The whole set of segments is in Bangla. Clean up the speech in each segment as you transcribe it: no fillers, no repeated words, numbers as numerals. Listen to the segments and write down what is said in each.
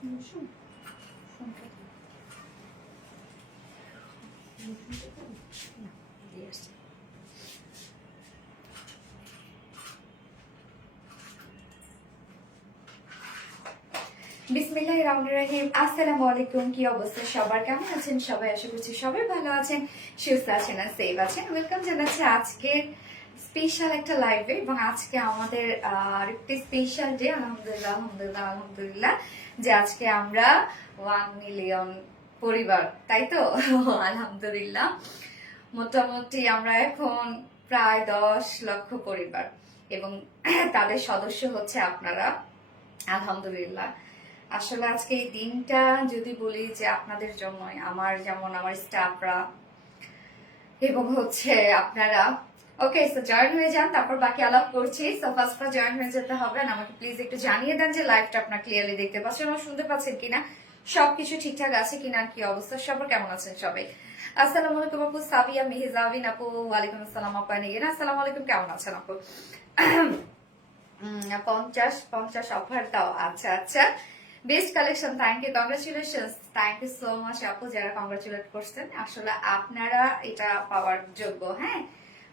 বিসমিল্লাহির রহমানির রহিম। আসসালামু আলাইকুম। কি অবস্থা সবার, কেমন আছেন সবাই? আশা করছি সবাই ভালো আছেন, সুস্থ আছেন আর সেফ আছেন। ওয়েলকাম জানাচ্ছি আজকের স্পেশাল একটা লাইভে, এবং আজকে আমাদের আরেকটি স্পেশাল ডে। আলহামদুলিল্লাহ আলহামদুলিল্লাহ আলহামদুলিল্লাহ যে আজকে আমরা 1 মিলিয়ন পরিবার, তাই তো? আলহামদুলিল্লাহ মোটামুটি আমরা এখন প্রায় 10 লক্ষ পরিবার, এবং তাদের সদস্য হচ্ছে আপনারা। আলহামদুলিল্লাহ। আসলে আজকে এই দিনটা যদি বলি যে আপনাদের জন্যই, আমার যেমন আমার স্টাফরা এবং হচ্ছে আপনারা। ওকে, সো জয়েন হয়ে যান, তারপর বাকি আলাপ করছি। সো ফার্স্ট জয়েন হয়ে যেতে হবে। আমাকে প্লিজ একটু জানিয়ে দেন যে লাইভটা আপনারা ক্লিয়ারলি দেখতে পাচ্ছেন এবং শুনতে পাচ্ছেন কিনা, সবকিছু ঠিকঠাক আছে কিনা, কি অবস্থা সবার, কেমন আছেন সবাই? আসসালামু আলাইকুম আপু সাবিয়া মেহজাবিন আপু। ওয়ালাইকুম আসসালাম আপা নিগেন। আসসালামু আলাইকুম, কেমন আছেন আপু? 50 অফার দাও। আচ্ছা আচ্ছা, best collection, thank you, congratulations, thank you so much আপু যারা কংগ্রাচুলেট করছেন। আসলে আপনারা এটা পাওয়ার যোগ্য। হ্যাঁ,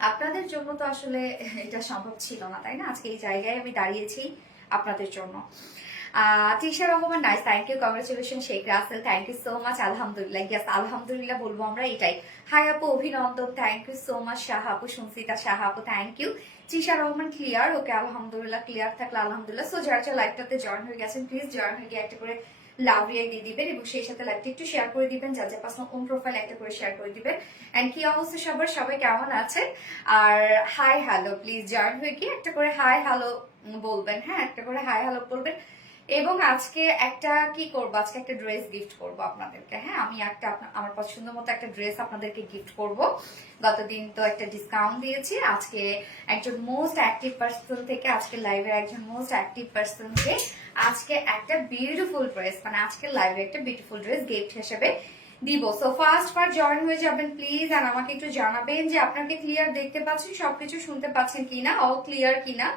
আপনাদের জন্য তো আসলে এটা সম্ভব ছিল না, তাই না? আজকে এই জায়গায় আমি দাঁড়িয়েছি আপনাদের জন্য। Tisha Rahman, nice, thank you, congratulation. Sheikh Rasel, thank you so much. আলহামদুলিল্লাহ, ইয়াস আলহামদুলিল্লাহ বলবো আমরা এটাই। হাই আপু অভিনন্দন, thank you so much. Shah আপু, সংসিতা শাহ আপু, thank you. Tisha Rahman clear, okay আলহামদুলিল্লাহ, ক্লিয়ার থাকলে আলহামদুলিল্লাহ। সো যারা যারা লাইভটাতে জয়েন হয়ে গেছেন প্লিজ জয়েন হয়ে গিয়ে একটা করে লাভ রিয়াক্ট দিয়ে দিবেন, এবং সেই সাথে লাইভটা একটু শেয়ার করে দিবেন, যার যার পার্সোনাল ওন প্রোফাইল একটা করে শেয়ার করে দিবেন। এন্ড কি অবস্থা সবার, সবাই কেমন আছেন? আর হাই হ্যালো, প্লিজ জয়েন হয়ে গিয়ে একটা করে হাই হ্যালো বলবেন। হ্যাঁ, একটা করে হাই হ্যালো বলবেন। এবং আজকে একটা কি করবো, আজকে একটা ড্রেস গিফট করবো আপনাদেরকে। হ্যাঁ, আমি একটা আমার পছন্দ মতো একটা ড্রেস আপনাদেরকে গিফট করব। গতদিন তো একটা ডিসকাউন্ট দিয়েছি, আজকে একজন মোস্ট অ্যাক্টিভ পার্সন থেকে, আজকে লাইভের একজন মোস্ট অ্যাক্টিভ পার্সনকে আজকে একটা বিউটিফুল ড্রেস, মানে আজকে লাইভে একটা বিউটিফুল ড্রেস গিফট হিসেবে দিব। সো ফার্স্ট জয়েন হয়ে যাবেন প্লিজ, আর আমাকে একটু জানাবেন যে আপনাকে ক্লিয়ার দেখতে পাচ্ছেন, সবকিছু শুনতে পাচ্ছেন কিনা, অল ক্লিয়ার কিনা।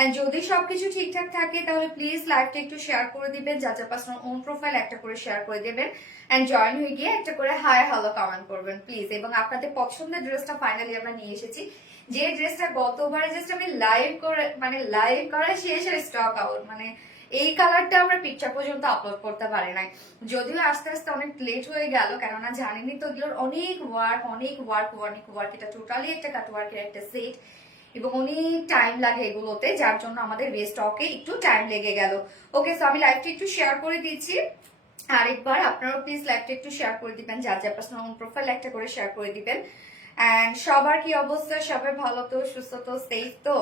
এন্ড যদি সবকিছু ঠিকঠাক থাকে তাহলে প্লিজ লাইভটা একটু শেয়ার করে দিবেন, যা যা পার্সোনাল ওন প্রোফাইল একটা করে শেয়ার করে দেবেন। এন্ড জয়েন হয়ে গিয়ে একটা করে হাই হ্যালো কমেন্ট করবেন প্লিজ। এবং আপনাদের পছন্দের ড্রেসটা ফাইনালি আমরা নিয়ে এসেছি, যে ড্রেসটা গতবারে জাস্ট আমি লাইভ করে শেষ আর স্টক আউট, মানে এই কালারটা আমরা পিকচার পর্যন্ত আপলোড করতে পারি নাই, যদিও আস্তে আস্তে অনেক লেট হয়ে গেল, কেননা জানেনি তো এগুলোর অনেক ওয়ার্ক, এটা টোটালি একটা কাটওয়ার্কের একটা সেট, এবং অনেক টাইম লাগে এগুলোতে, যার জন্য আমাদের রিস্টকে একটু টাইম লেগে গেল। ওকে, সো আমি লাইভটা একটু শেয়ার করে দিচ্ছি আরেকবার, আপনারাও প্লিজ লাইভটা একটু শেয়ার করে দিবেন, যার যার পার্সোনাল প্রোফাইল একটা করে শেয়ার করে দিবেন। এন্ড সবার কি অবস্থা, সবাই ভালো তো, সুস্থ তো, সেফ তো?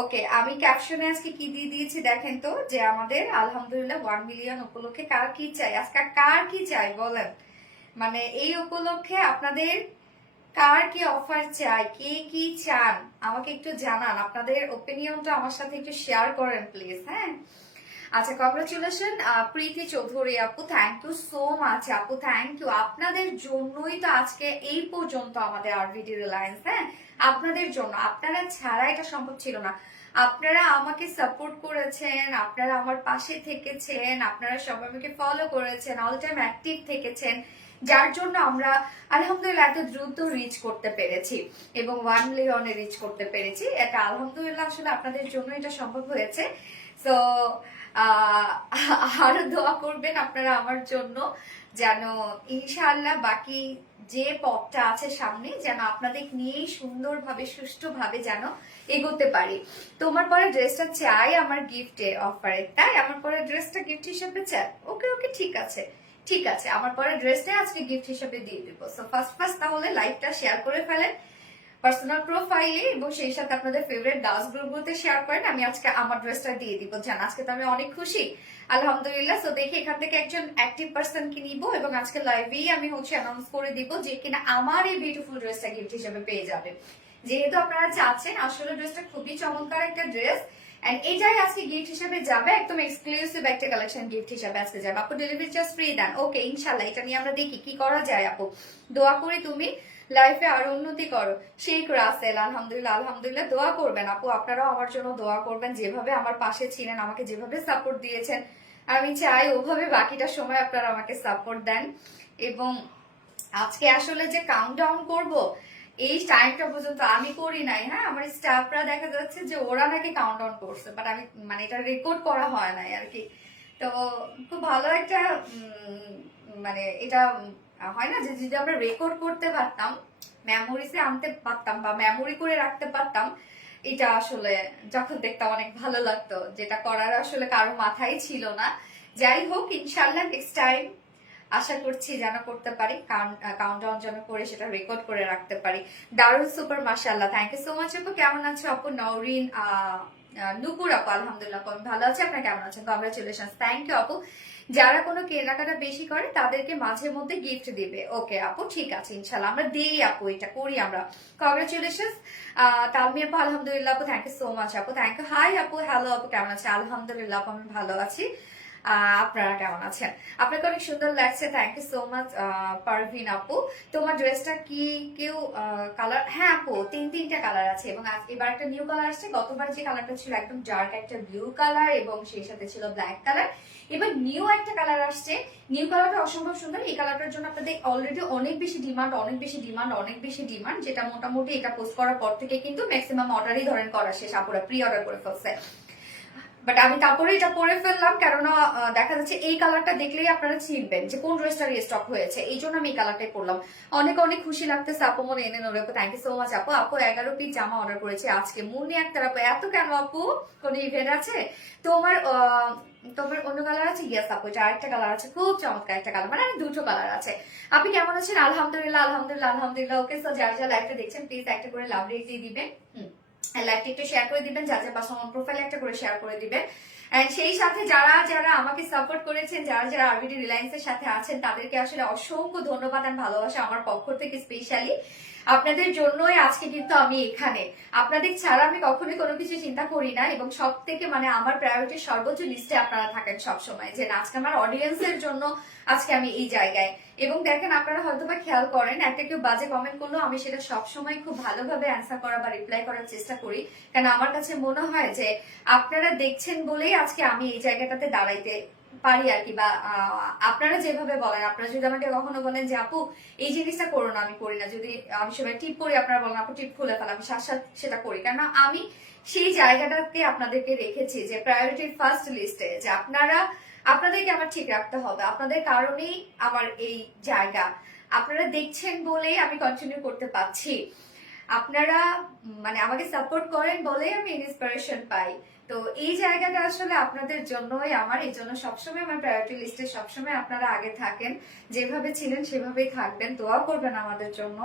ওকে, আমি ক্যাপশনে আজকে কি দিয়ে দিয়েছি দেখেন তো, যে আমাদের আলহামদুলিল্লাহ 1 মিলিয়ন উপলক্ষে কার কি চাই, আজকে কার কি চাই বলেন? মানে এই উপলক্ষে আপনাদের কার কি অফার চাই, কে কি চান আমাকে একটু জানান, আপনাদের ওপিনিয়নটা আমার সাথে একটু শেয়ার করেন প্লিজ। হ্যাঁ, আচ্ছা, কংগ্রাচুলেশন প্রীতি চৌধুরী আপু, থ্যাংক ইউ সো মাচ আপু, থ্যাংক ইউ। আপনাদের জন্যই তো আজকে এই পর্যন্ত আমাদের আরভিডি রিলায়েন্স। হ্যাঁ, আপনাদের জন্য, আপনারা ছাড়া এটা সম্ভব ছিল না। আপনারা আমাকে সাপোর্ট করেছেন, আপনারা আমার পাশে থেকেছেন, আপনারা সবাই আমাকে ফলো করেছেন, অল টাইম অ্যাক্টিভ থেকেছেন, যার জন্য আমরা আলহামদুলিল্লাহ এত দ্রুত রিচ করতে পেরেছি এবং 1 মিলিয়নে রিচ করতে পেরেছি। এটা আলহামদুলিল্লাহ আসলে আপনাদের জন্য এটা সম্ভব হয়েছে। তো আরো দোয়া করবেন আপনারা আমার জন্য, যেন ইনশাআল্লাহ বাকি যে পথটা আছে সামনে, যেন আপনাদের নিয়েই সুন্দরভাবে সুষ্ঠুভাবে যেন এগোতে পারি। তোমার পরে ড্রেসটা চাই আমার গিফটে অফারে, তাই আমার পরে ড্রেসটা গিফট হিসেবে চাই। ওকে ওকে, ঠিক আছে ঠিক আছে, আমার পরে ড্রেসটা আজকে গিফট হিসেবে দিয়ে দিব। সো ফার্স্ট তাহলে লাইভটা শেয়ার করে ফেলেন পার্সোনাল প্রোফাইলে, এবং সেই সাথে আপনাদের ফেভারিট ডান্স গ্রুপগুলোতে শেয়ার করেন। আমি আজকে আমার ড্রেসটা দিয়ে দিব, জান আজকে তো আমি অনেক খুশি আলহামদুলিল্লাহ। সো দেখি এখান থেকে একজন অ্যাক্টিভ পার্সন কে নিব, এবং আজকে লাইভেই আমি হচ্ছে অ্যানাউন্স করে দিব যে কিনা আমার এই বিউটিফুল ড্রেসটা গিফট হিসেবে পেয়ে যাবে। যেহেতু আপনারা চাচ্ছেন, আসলে ড্রেসটা খুবই চমৎকার একটা ড্রেস, এন্ড এটাই আজকে গিফট হিসেবে যাবে, একদম এক্সক্লুসিভ একটা কালেকশন গিফট হিসেবে আজকে যাবে। আপু ডেলিভারি চার্জ ফ্রি দেন? ওকে, ইনশাল্লাহ এটা নিয়ে আমরা দেখি কি করা যায়। আপু দোয়া করি তুমি লাইফে আরো উন্নতি করো। শেখ রাসেল, আলহামদুলিল্লাহ আলহামদুলিল্লাহ, দোয়া করবেন আপু, আপনারাও আমার জন্য দোয়া করবেন, যেভাবে আমার পাশে ছিলেন, আমাকে যেভাবে সাপোর্ট দিয়েছেন, আমি চাই ওভাবে বাকিটা সময় আপনারা আমাকে সাপোর্ট দেন। এবং আজকে আসলে যে কাউন্টডাউন করব এই টাইমটা পর্যন্ত আমি করি নাই, হ্যাঁ আমার স্টাফরা দেখা যাচ্ছে যে ওরা নাকি কাউন্টডাউন করছে, বাট আমি মানে এটা রেকর্ড করা হয় নাই আর কি। তো খুব ভালো একটা মানে এটা হয় না যে যদি আমরা রেকর্ড করতে পারতাম, মেমোরিতে আনতে পারতাম বা মেমোরি করে রাখতে পারতাম, এটা আসলে যখন দেখতাম অনেক ভালো লাগতো, যেটা করার আসলে কারো মাথায় ছিল না। যাই হোক, ইনশাল্লাহ নেক্সট টাইম আশা করছি যেন করতে পারি, কাউন্টডাউন যেন করে সেটা রেকর্ড করে রাখতে পারি। দারুন, সুপার, মাশাআল্লাহ, থ্যাংক ইউ সো মাচ আপু। কেমন আছো আপু? নওরিন নুপুর আপু, আলহামদুলিল্লাহ আমি ভালো আছি, আপনারা কেমন আছেন? কংগ্রাচুলেশন, থ্যাংক ইউ আপু। যারা কোনো কেনাকাটা বেশি করে তাদেরকে মাঝে মধ্যে গিফট দিবে। ওকে আপু, ঠিক আছে, ইনশাল্লাহ আমরা দিই আপু, এটা করি আমরা। কংগ্রাচুলেশন তালমি আপু, আলহামদুলিল্লাহ আপু, থ্যাংক ইউ সো মাচ আপু, থ্যাংক ইউ। হাই আপু, হ্যালো আপু, কেমন আছে? আলহামদুলিল্লাহ আপু আমি ভালো আছি, আপনারা কেমন আছেন? আপনাকে অনেক সুন্দর লাগছে, thank you so much Parvin আপু। তোমার ড্রেসটা কি কেউ কালার? হ্যাঁ আপু, তিনটা কালার আছে এবং এবার একটা নিউ কালার আসছে। গতবার যে কালারটা ছিল একদম ডার্ক একটা ব্লু কালার এবং সেই সাথে ছিল ব্ল্যাক কালার, এবার নিউ একটা কালার আসছে। নিউ কালারটা অসম্ভব সুন্দর। এই কালারটার জন্য আপনাদের অলরেডি অনেক বেশি ডিমান্ড, যেটা মোটামুটি এটা পোস্ট করার পর থেকে কিন্তু ম্যাক্সিমাম অর্ডারই ধরেন করা শেষ, আপুরা প্রি অর্ডার করে ফেলছে। বাট আমি তারপরে এটা পরে ফেললাম, কেননা দেখা যাচ্ছে এই কালারটা দেখলেই আপনারা চিনবেন যে কোন ড্রেসটা রিস্টক হয়েছে, এই জন্য আমি এই কালারটাই পরলাম। অনেক অনেক খুশি লাগতেছে আপু, মনে এনে নোরে আপু, থ্যাংক ইউ সো মাচ আপু। আপু 11 পিস জামা অর্ডার করেছি আজকে, মুন্নি আক্তার আপু, এত কেন আপু? কোন ইভেন্ট আছে তোমার? তোমার অন্য কালার আছে? ইয়েস আপু, এটা আরেকটা কালার আছে, খুব চমৎকার একটা কালার, মানে দুটো কালার আছে। আপনি কেমন আছেন? আলহামদুলিল্লাহ আলহামদুলিল্লাহ আলহামদুলিল্লাহ। ওকে, সো যারা যারা লাইভটা দেখছেন প্লিজ একটা করে লাভ রেট দিয়ে দিবেন, লাইভটা একটু শেয়ার করে দিবেন, যার যার পার্সোনাল প্রোফাইল একটা করে শেয়ার করে দিবেন। এন্ড সেই সাথে যারা যারা আমাকে সাপোর্ট করেছেন, যারা যারা আরবিডি রিলায়েন্সের সাথে আছেন, তাদেরকে আসলে অসংখ্য ধন্যবাদ আর ভালোবাসা আমার পক্ষ থেকে স্পেশালি। আপনাদের জন্যই আজকে কিন্তু আমি এখানে, আপনাদের ছাড়া আমি কখনোই কোনো কিছু চিন্তা করি না এবং সব থেকে মানে আমার প্রায়োরিটি সর্বোচ্চ লিস্টে আপনারা থাকেন সবসময়, যে আজকে আমার অডিয়েন্সের জন্য আজকে আমি এই জায়গায়। এবং দেখেন আপনারা হয়তো বা খেয়াল করেন, একটা কেউ বাজে কমেন্ট করলো আমি সেটা সবসময় খুব ভালোভাবে অ্যান্সার করা বা রিপ্লাই করার চেষ্টা করি, কারণ আমার কাছে মনে হয় যে আপনারা দেখছেন বলেই আজকে আমি এই জায়গাটাতে দাঁড়াইতে পারি আর কি। বা আপনারা যেভাবে বলেন, আপনারা যদি আমাকে কখনো বলেন যে আপু এই জিনিসটা করো না, আমি করি না। যদি আমি সবাই টিপ করি, আপনারা বলেন আপু টিপ খুলে ফেলা, আমি সাথে সাথে সেটা করি, কেন আমি সেই জায়গাটাতে আপনাদেরকে রেখেছি যে প্রায়োরিটি ফার্স্ট লিস্টে, যে আপনাদেরকে আমার ঠিক রাখতে হবে। আপনাদের কারণেই আমার এই জায়গা, আপনারা দেখছেন বলেই আমি কন্টিনিউ করতে পারছি। আপনারা মানে আমাকে সাপোর্ট করেন বলেই আমি ইন্সপিরেশন পাই। তো এই জায়গাটা আসলে আপনাদের জন্যই আমার, এই জন্য সবসময় আমার প্রায়োরিটি লিস্টে সবসময় আপনারা আগে থাকেন, যেভাবে ছিলেন সেভাবেই থাকবেন। দোয়া করবেন আমাদের জন্য,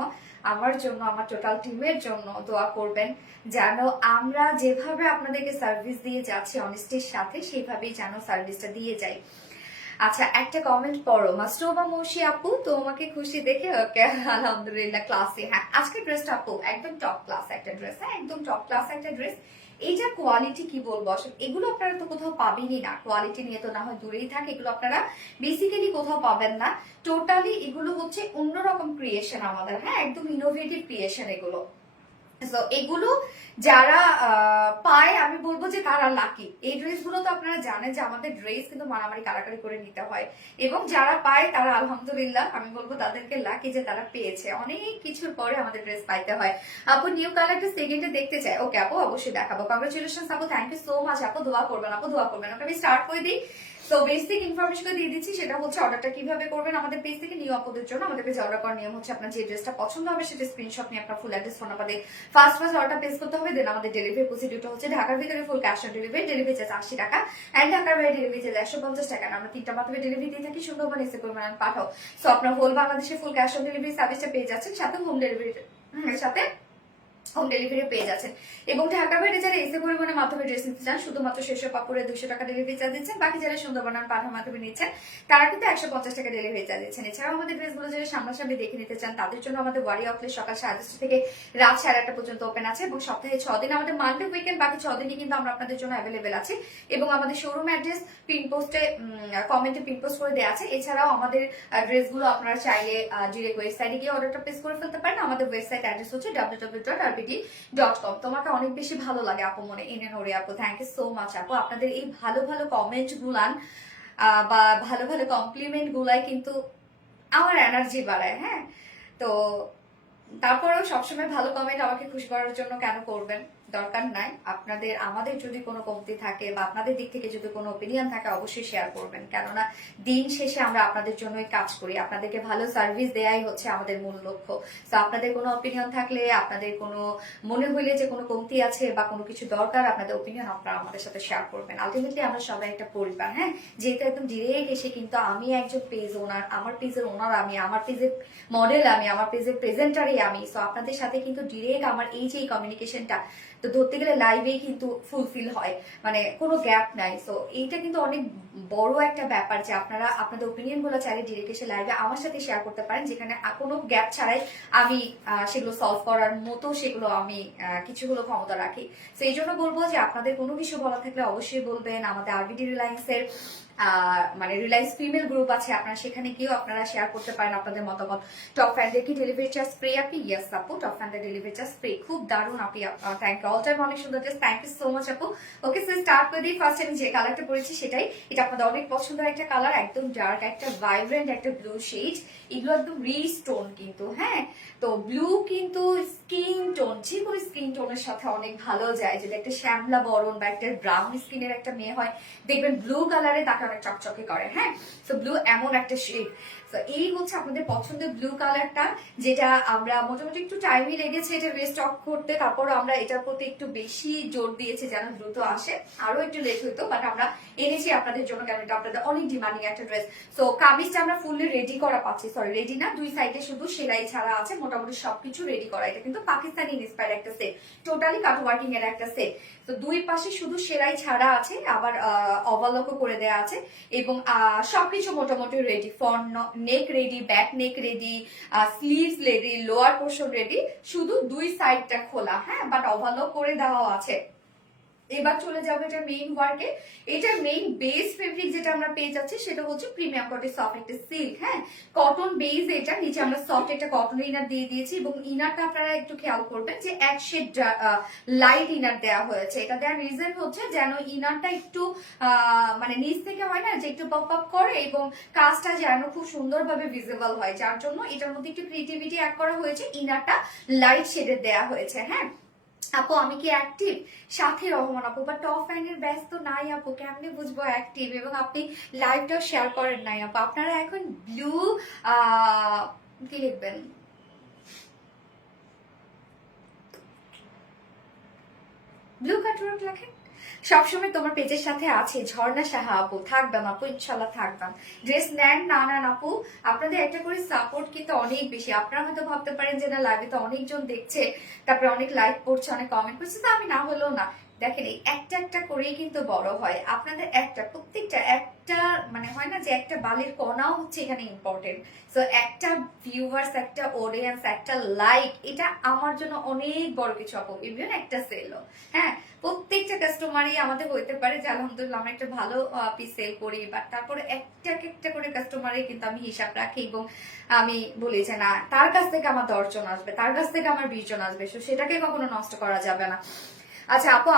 আমার জন্য, আমার টোটাল টিমের জন্য দোয়া করবেন, যেন আমরা যেভাবে আপনাদেরকে সার্ভিস দিয়ে যাচ্ছি অনেস্টির সাথে, সেইভাবেই যেন সার্ভিসটা দিয়ে যাই। আচ্ছা, একটা কমেন্ট পড়ো, মাস্টুবা মৌসি আপু তোমাকে খুশি দেখে। ওকে, আলহামদুলিল্লাহ ক্লাসে। হ্যাঁ, আজকের ড্রেসটা আপু একদম টপ ক্লাস একটা ড্রেস, হ্যাঁ একদম টপ ক্লাস একটা ড্রেস। এইটা কোয়ালিটি কি বলবো আসলে, এগুলো আপনারা তো কোথাও পাবেনই না। কোয়ালিটি নিয়ে তো না হয় দূরেই থাকে, এগুলো আপনারা বেসিক্যালি কোথাও পাবেন না। টোটালি এগুলো হচ্ছে অন্যরকম ক্রিয়েশন আমাদের, হ্যাঁ একদম ইনোভেটিভ ক্রিয়েশন এগুলো। তো এগুলো যারা পায় আমি বলবো যে তারা লাকি। এই ড্রেসগুলো তো আপনারা জানেন যে আমাদের ড্রেস কিন্তু মারামারি কারাকারি করে নিতে হয়, এবং যারা পায় তারা আলহামদুলিল্লাহ, আমি বলবো তাদেরকে লাকি যে তারা পেয়েছে। অনেক কিছুর পরে আমাদের ড্রেস পাইতে হয়। আপু নিউ কালারটা সেকেন্ডে দেখতে চাই। ওকে আপু, অবশ্যই দেখাবো। কংগ্রেচুলেশন আপু, থ্যাংক ইউ সো মাচ আপু। দোয়া করবেন আপু, দোয়া করবেন। ওকে, আমি স্টার্ট করে দিই। তো বেসিক ইনফরমেশন দিয়ে দিচ্ছি, সেটা হচ্ছে অর্ডারটা কিভাবে করবেন আমাদের পেজ থেকে। নিউ আপুদের জন্য আমাদের পেজে অর্ডার করার নিয়ম হচ্ছে, আপনার যে ড্রেসটা পছন্দ হবে সেটা স্ক্রিনশট নিয়ে আপনার ফুল অ্যাড্রেস, ফোন নাম্বার দিয়ে ফার্স্ট অর্ডারটা প্লেস করতে হবে। দেন আমাদের ডেলিভারি প্রসিডিউরটা হচ্ছে ঢাকার ভিতরে full cash on delivery, delivery charge 80 টাকা, এন্ড ঢাকার বাইরে ডেলিভারি চার্জ 150 টাকা। আমরা 3টা মাধ্যমে ডেলিভারি দিয়ে থাকি, সুন্দরবন এসে পরিমাণ পাঠাও। সো আপনার হোল বাংলাদেশে ফুল ক্যাশ অন ডেলিভারি সার্ভিসটা পেয়ে যাচ্ছেন, সাথে হোম ডেলিভারি সাথে হোম ডেলিভারি পেয়ে যাচ্ছেন। এবং ঢাকার বাইরে যারা এসে পরিমাণের মাধ্যমে ড্রেস নিতে চান, শুধুমাত্র শৈশব পাপুরে 200 টাকা ডেলিভারি চার্জ দিচ্ছেন। বাকি যারা সুন্দরবনার পাঠার মাধ্যমে নিচ্ছেন তারা কিন্তু 150 টাকা ডেলিভারি চার্জ দিচ্ছেন। এছাড়াও আমাদের ড্রেসগুলো যারা সামনাসামনি দেখে নিতে চান, তাদের জন্য আমাদের ওয়ারি আউটলেট সকাল 10:30 থেকে রাত 1:30 পর্যন্ত ওপেন আছে, এবং সপ্তাহে 6 দিন, আমাদের মানডে উইকেন্ড বাকি 6 দিনই কিন্তু আমরা আপনাদের জন্য অ্যাভেলেবেল আছে। এবং আমাদের শোরুম অ্যাড্রেস পিন পোস্টে কমেন্টে পিন পোস্ট করে দেওয়া আছে। এছাড়াও আমাদের ড্রেসগুলো আপনারা চাইলে ডিরেক্ট ওয়েবসাইটে গিয়ে অর্ডারটা প্লেস করে ফেলতে পারেন। আমাদের ওয়েবসাইট অ্যাড্রেস হচ্ছে www.rbd.com। তোমাকে অনেক বেশি ভালো লাগে আপু, মনে এনে নোরে আপু, থ্যাংক ইউ সো মাচ আপু। আপনাদের এই ভালো ভালো কমেন্ট গুলান বা ভালো ভালো কমপ্লিমেন্ট গুলাই কিন্তু আমার এনার্জি বাড়ায়। হ্যাঁ, তো তারপরেও সবসময় ভালো কমেন্ট আমাকে খুশি করার জন্য কেন করবেন, দরকার নাই। আপনাদের আমাদের যদি কোনো কমতি থাকে বা আপনাদের দিক থেকে যদি কোনো ওপিনিয়ন থাকে অবশ্যই শেয়ার করবেন, কেননা দিন শেষে আমরা আপনাদের জন্যই কাজ করি, আপনাদেরকে ভালো সার্ভিস দেয়াই হচ্ছে আমাদের মূল লক্ষ্য। তো আপনাদের কোনো ওপিনিয়ন থাকলে, আপনাদের কোনো মনে হইলে যে কোনো কমতি আছে বা কোনো কিছু দরকার, আপনাদের ওপিনিয়ন আপনারা আমাদের সাথে শেয়ার করবেন। আলটিমেটলি আমরা সবাই একটা পরিবার। হ্যাঁ, যেহেতু একদম ডিরেক্ট এসে কিন্তু আমি একজন পেজ ওনার, আমার পেজের ওনার আমি, আমার পেজের মডেল আমি, আমার পেজের প্রেজেন্টারই আমি। সো আপনাদের সাথে কিন্তু ডিরেক্ট আমার এই যে কমিউনিকেশনটা, তো ধরতে গেলে লাইভেই কিন্তু ফুলফিল হয়, মানে কোনো গ্যাপ নাই। সো এইটা কিন্তু অনেক বড় একটা ব্যাপার যে আপনারা আপনাদের ওপিনিয়ন গুলো চাইলে ডিরেক্ট এসে লাইভে আমার সাথে শেয়ার করতে পারেন, যেখানে কোনো গ্যাপ ছাড়াই আমি সেগুলো সলভ করার মতো সেগুলো আমি কিছুগুলো ক্ষমতা রাখি। তো এই জন্য বলবো যে আপনাদের কোনো কিছু বলা থাকলে অবশ্যই বলবেন। আমাদের আরবিডি রিলায়েন্সের মানে রিলায়েন্স ফিমেল গ্রুপ আছে, আপনারা সেখানে গিয়েও আপনারা শেয়ার করতে পারেন আপনাদের মতামত। টপ ফ্যানদের কি ডেলিভারি চার্জ স্প্রে আপনি? ইয়েস আপু, টপ ফ্যানদের ডেলিভারি চার্জ স্প্রে খুব দারুণ আপনি, থ্যাংক ইউ, অল টাইম অনেক সুন্দর, just thank you so much আপু। ওকে সো স্টার্ট করে দিই। ফার্স্ট আমি যে কালারটা পরেছি সেটাই, এটা আপনাদের অনেক পছন্দের একটা কালার, একদম ডার্ক একটা ভাইব্রেন্ট একটা ব্লু শেড, এগুলো একদম রিস্টোন কিন্তু। হ্যাঁ, তো ব্লু কিন্তু স্কিন টোন, যে কোনো স্কিন টোনের সাথে অনেক ভালো যায়। যদি একটা শ্যামলা বরণ বা একটা ব্রাউন স্কিনের একটা মেয়ে হয়, দেখবেন ব্লু কালারে তাকে অনেক চকচকে করে। হ্যাঁ, তো ব্লু এমন একটা শেড। তো এই হচ্ছে আপনাদের পছন্দের ব্লু কালারটা, যেটা আমরা মোটামুটি একটু টাইমই লেগেছে এটা রিস্টক করতে, তারপর আমরা এটার প্রতি একটু বেশি জোর দিয়েছি যেন দ্রুত আসে, আরো একটু লেট হইতো, বাট আমরা এনেছি আপনাদের জন্য, কারণ এটা আপনাদের অনেক ডিমান্ডিং একটা ড্রেস। তো কামিজটা আমরা ফুললি রেডি করা পাচ্ছি, সরি রেডি না, দুই সাইডে শুধু সেলাই ছাড়া আছে, মোটামুটি সবকিছু রেডি করা। এটা কিন্তু পাকিস্তানি ইন্সপায়ার্ড একটা সেট, টোটালি কাট ওয়ার্কিং এর একটা সেট। তো দুই পাশে শুধু সেলাই ছাড়া আছে, আবার ওভারলকও করে দেওয়া আছে, এবং সবকিছু মোটামুটি রেডি। ফ্রন্ট নেক ready, back neck ready, sleeves ready, lower portion ready, শুধু দুই সাইডটা খোলা। হ্যাঁ, বাট ওভারলক করে দেওয়া আছে। এবার চলে যাবো এটা মেইন ওয়ার্কে। এটা মেইন বেস ফেব্রিক যেটা আমরা পেয়ে যাচ্ছি সেটা হচ্ছে প্রিমিয়াম কোয়ালিটি সফট একটা সিল্ক। হ্যাঁ, কটন বেস, এটা নিচে আমরা সফট একটা কটন ইনার দিয়ে দিয়েছি, এবং ইনারটা আপনারা একটু খেয়াল করবেন যে এক শেড লাইট ইনার দেওয়া হয়েছে। এটা দেওয়ার রিজন হচ্ছে যেন ইনারটা একটু মানে নিচ থেকে হয় না যে একটু পপ আপ করে, এবং কাজটা যেন খুব সুন্দরভাবে ভিজিবল হয়, যার জন্য এটার মধ্যে একটু ক্রিয়েটিভিটি অ্যাড করা হয়েছে, ইনারটা লাইট শেডের দেওয়া হয়েছে। হ্যাঁ আপু, আমি কি অ্যাক্টিভ? সাথে রহমান আপু, বা টপ ফ্যানের ব্যাচ তো নাই আপু, কেমনে বুঝবো অ্যাক্টিভ? এবং আপনি লাইভটাও শেয়ার করেন নাই আপু। আপনারা এখন ব্লু কি লিখবেন, ব্লু কাটওয়ার্ক লেখেন। সবসময় তোমার পেজের সাথে আছে ঝর্ণা সাহা আপু, থাকবেন আপু, ইনশাল্লাহ থাকবেন। ড্রেস নেন না নেন আপু, আপনাদের একটা করে সাপোর্ট কিন্তু অনেক বেশি। আপনারা হয়তো ভাবতে পারেন যে না, লাইভে তো অনেকজন দেখছে, তারপরে অনেক লাইক করছে, অনেক কমেন্ট করছে, তো আমি না হলেও না। দেখেন, এই একটা একটা করেই কিন্তু বড় হয়। আপনাদের একটা প্রত্যেকটা একটা মানে হয় না যে একটা বালির কণাও হচ্ছে এখানে ইম্পর্টেন্ট। সো একটা ভিউয়ার্স, একটা অডিয়েন্স, একটা লাইক, এটা আমার জন্য অনেক বড় কিছু আপু, ইভেন একটা সেলও। হ্যাঁ, প্রত্যেকটা কাস্টমারই আমাদের হইতে পারে যে আলহামদুলিল্লাহ আমরা একটা ভালো পিস সেল করি, বাট তারপরে একটা একটা করে কাস্টমারই কিন্তু আমি হিসাব রাখি, এবং আমি বলি যে না, তার কাছ থেকে আমার 10 জন আসবে, তার কাছ থেকে আমার 20 জন আসবে, সেটাকে কখনো নষ্ট করা যাবে না। আচ্ছা আপু,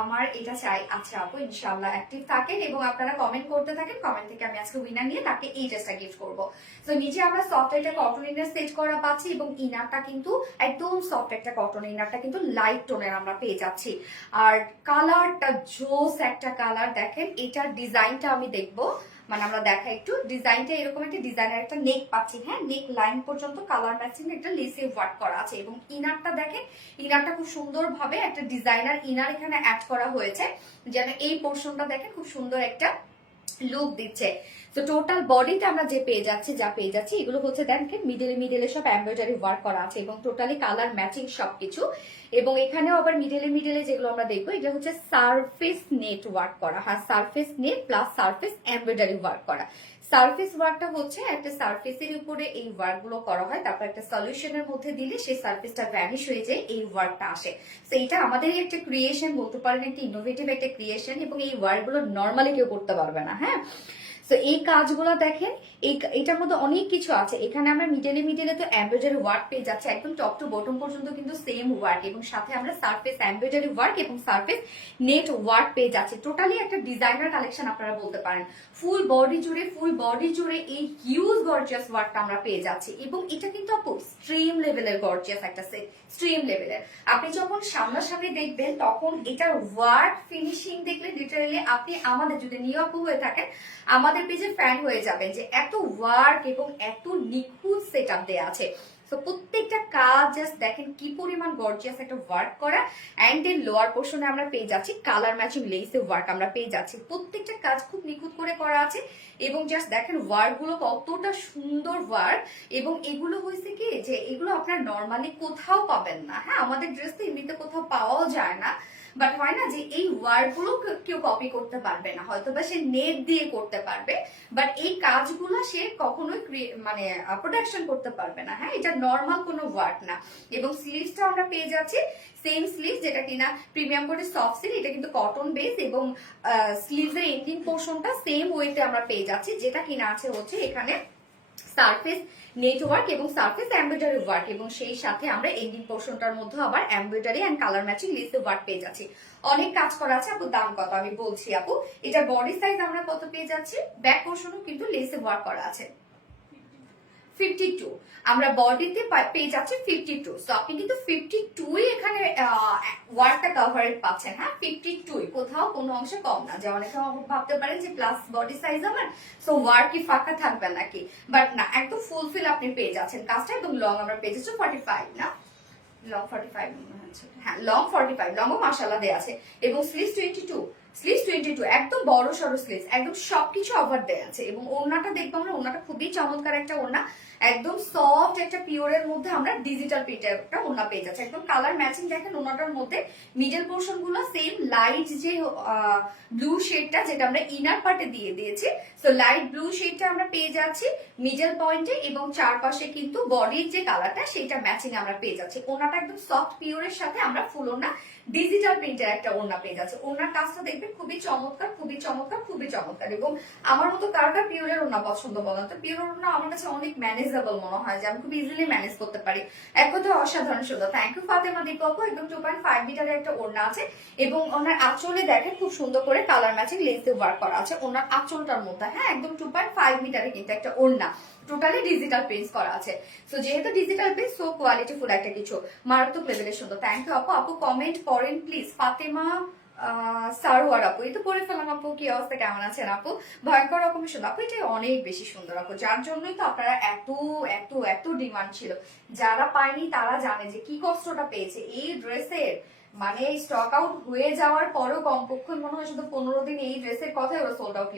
আমার এটা চাই। আচ্ছা আপু, ইনশাআল্লাহ অ্যাক্টিভ থাকেন এবং আপনারা কমেন্ট করতে থাকেন, কমেন্ট থেকে আমি আজকে উইনার নিয়ে তাকে এই ড্রেসটা গিফট করবো। তো নিচে আমরা সফট একটা কটন ইনার সেট করা পাচ্ছি, এবং ইনারটা কিন্তু একদম সফট একটা কটন, ইনারটা কিন্তু লাইট টোনের আমরা পেয়ে যাচ্ছি। আর কালারটা জোস একটা কালার, দেখেন এটার ডিজাইনটা আমি দেখবো, মানে আমরা দেখা একটু ডিজাইনটা, এরকম একটা ডিজাইনের একটা নেক পাচ্ছি। হ্যাঁ, নেক লাইন পর্যন্ত কালার ম্যাচিং একটা লেসে ওয়ার্ক করা আছে, এবং ইনারটা দেখেন, ইনারটা খুব সুন্দর ভাবে একটা ডিজাইনার ইনার এখানে অ্যাড করা হয়েছে, যেন এই পোর্শনটা দেখেন খুব সুন্দর একটা লুক দিচ্ছে। তো টোটাল বডিতে আমরা যে পেয়ে যাচ্ছি এগুলো হচ্ছে দেখেন মিডলে মিডলে সব এমব্রয়ডারি ওয়ার্ক করা আছে, এবং টোটালি কালার ম্যাচিং সবকিছু। এবং এখানেও আবার মিডলে মিডলে যেগুলো আমরা দেখবো, এটা হচ্ছে সারফেস নেট ওয়ার্ক করা। হ্যাঁ, surface net plus surface embroidery work করা। সারফেস ওয়ার্কটা হচ্ছে একটা সারফেসের উপরে এই ওয়ার্ক গুলো করা হয়, তারপর একটা সলিউশনের মধ্যে দিলে সেই সারফেসটা ভ্যানিশ হয়ে যায়, এই ওয়ার্কটা আসে। তো এটা আমাদেরই একটা ক্রিয়েশন বলতে পারেন, একটা ইনোভেটিভ একটা ক্রিয়েশন, এবং এই ওয়ার্ক গুলো নর্মালি কেউ করতে পারবে না। হ্যাঁ, সো এই কাজগুলো দেখেন, এটার মধ্যে অনেক কিছু আছে। এখানে আমরা মিডলে তো এমব্রয়ডারি ওয়ার্ক পেয়ে যাচ্ছে, একদম টপ টু বটম পর্যন্ত কিন্তু সেম ওয়ার্ক, এবং সাথে আমরা সারফেস এমব্রয়ডারি ওয়ার্ক এবং সারফেস নেট ওয়ার্ক পেয়ে যাচ্ছে। টোটালি একটা ডিজাইনার কালেকশন আপনারা বলতে পারেন। ফুল বডি জুড়ে এই হিউজ গর্জিয়াস ওয়ার্কটা আমরা পেয়ে যাচ্ছি, এবং এটা কিন্তু আপু স্ট্রিম লেভেলের গর্জিয়াস একটা সেট, স্ট্রিম লেভেলের। আপনি যখন সামনাসামনি দেখবেন তখন এটার ওয়ার্ক ফিনিশিং দেখলে লিটারালি আপনি আমাদের যদি নিউ আপু হয়ে থাকেন আমাদের পেজে ফ্যান হয়ে যাবেন, যে এত ওয়ার্ক এবং এত নিখুঁত সেট আপ দেওয়া আছে। তো প্রত্যেকটা কাজ জাস্ট দেখেন কি পরিমাণ গর্জিয়াস একটা ওয়ার্ক করা, অ্যান্ড এর লোয়ার পোর্শনে আমরা পেয়ে যাচ্ছি কালার ম্যাচিং লেসে ওয়ার্ক আমরা পেয়ে যাচ্ছি। প্রত্যেকটা কাজ খুব নিখুঁত করে করা আছে, এবং জাস্ট দেখেন ওয়ার্ক গুলো কতটা সুন্দর ওয়ার্ক। এবং এগুলো হয়েছে কি যে এগুলো আপনার নর্মালি কোথাও পাবেন না। হ্যাঁ, আমাদের ড্রেস তো এমনিতে কোথাও পাওয়াও যায় না, বাট হয় না যে এই ওয়ার্ড গুলো কেউ কপি করতে পারবে না, হয়তো বা সে নেট দিয়ে করতে পারবে, বাট এই কাজগুলো সে কখনোই মানে প্রোডাকশন করতে পারবে না। হ্যাঁ, এটা নর্মাল কোনো ওয়ার্ড না। এবং স্লিভসটা আমরা পেয়ে যাচ্ছি সেম স্লিভ, যেটা কিনা প্রিমিয়াম কোটের সফট সিল্ক, এটা কিন্তু কটন বেস, এবং স্লিভের এন্ডিং পোর্শনটা সেম ওয়েতে আমরা পেয়ে যাচ্ছি, যেটা কিনা আছে হচ্ছে এখানে সারফেস নেটওয়ার্ক এবং সারফেস এমব্রয়ডারি ওয়ার্ক, এবং সেই সাথে আমরা এন্ডিং পোর্শনটার মধ্যে আবার এমব্রয়ডারি এন্ড কালার ম্যাচিং লেসে ওয়ার্ক পেয়ে যাচ্ছি। অনেক কাজ করা আছে আপু। দাম কত আমি বলছি আপু, এটা বডি সাইজ আমরা কত পেয়ে যাচ্ছি, ব্যাক পোর্শনও কিন্তু লেসে ওয়ার্ক করা আছে 52, আমরা বডিতে পেয়ে যাচ্ছি 52। সো আপনি কিন্তু 52 এখানে ওয়ার্কটা কভারেজ পাচ্ছেন। হ্যাঁ, 52 কোথাও কোনো অংশে কম না। যে অনেকে ভাবতে পারেন যে প্লাস বডি সাইজ আমার, সো ওয়ার্ক কি ফাঁকা থাকবে নাকি, বাট না, একদম ফুলফিল আপনি পেয়ে যাচ্ছেন কাজটা। এবং লং আমরা পেয়ে যাচ্ছি 45 না, লং 45 হ্যাঁ, লং 45, লংও মাশাআল্লাহ দেয়া আছে। এবং স্লিভস 22 একদম বড় সরো স্লিভস, একদম সবকিছু ওভার দেয়া আছে। এবং ওড়নাটা দেখবো আমরা, ওড়নাটা খুবই চমৎকার একটা ওড়না, একদম সফট একটা পিওরের মধ্যে আমরা ডিজিটাল প্রিন্টের একটা ওড়না পেয়ে যাচ্ছি, একদম কালার ম্যাচিং। দেখেন ওড়নাটার মধ্যে মিডল পোর্শন গুলো সেম লাইট যে ব্লু শেডটা, যেটা আমরা ইনার পার্টে দিয়ে দিয়েছি, সো লাইট ব্লু শেডটা আমরা পেয়ে যাচ্ছি মিডল পয়েন্টে, এবং চারপাশে কিন্তু বডির যে কালারটা সেটা ম্যাচিং আমরা পেয়ে যাচ্ছি। ওড়নাটা একদম সফট পিওরের সাথে আমরা ফুল ওড়না ডিজিটাল প্রিন্টের একটা ওড়না পেয়ে যাচ্ছে। ওড়নার কাজটা দেখবেন খুবই চমৎকার, খুবই চমৎকার, খুবই চমৎকার। এবং আমার মতো কারোটা পিওরের ওড়না পছন্দ বলেন তো, পিওর ওড়না আমার কাছে অনেক ম্যানেজেবল মনে হয়, যে আমি খুব ইজিলি ম্যানেজ করতে পারি। এক কথা অসাধারণ সুন্দর। Thank you Fatema Deepak. একদম 2.5 মিটারের একটা ওড়না আছে, এবং ওনার আঁচলে দেখেন খুব সুন্দর করে কালার ম্যাচিং লেস দিয়ে ওয়ার্ক করা আছে ওনার আঁচলটার মধ্যে। হ্যাঁ, একদম 2.5 মিটারে কিন্তু একটা ওড়না, টোটালি ডিজিটাল প্রিন্টস করা আছে। সো যেহেতু ডিজিটাল প্রিন্ট, সো কোয়ালিটিফুল একটা কিছু, মারাত্মক লেভেলের সুন্দর। থ্যাংক ইউ আপু। আপু কমেন্ট করেন প্লিজ। ফাতেমা সারোয়ার আপু, এই তো পড়ে ফেলাম আপু। কি অবস্থা, কেমন আছেন আপু? ভয়ঙ্কর রকমের সুন্দর আপু, এটা অনেক বেশি সুন্দর আপু, যার জন্যই তো আপনারা এত এত এত ডিমান্ড ছিল। যারা পায়নি তারা জানে যে কি কষ্টটা পেয়েছে এই ড্রেসের। মানে স্টক আউট হয়ে যাওয়ার পরেও কমপক্ষে মনে হয় শুধু 15 দিন এই ড্রেসের কথাই ওরা সোল্ড আউট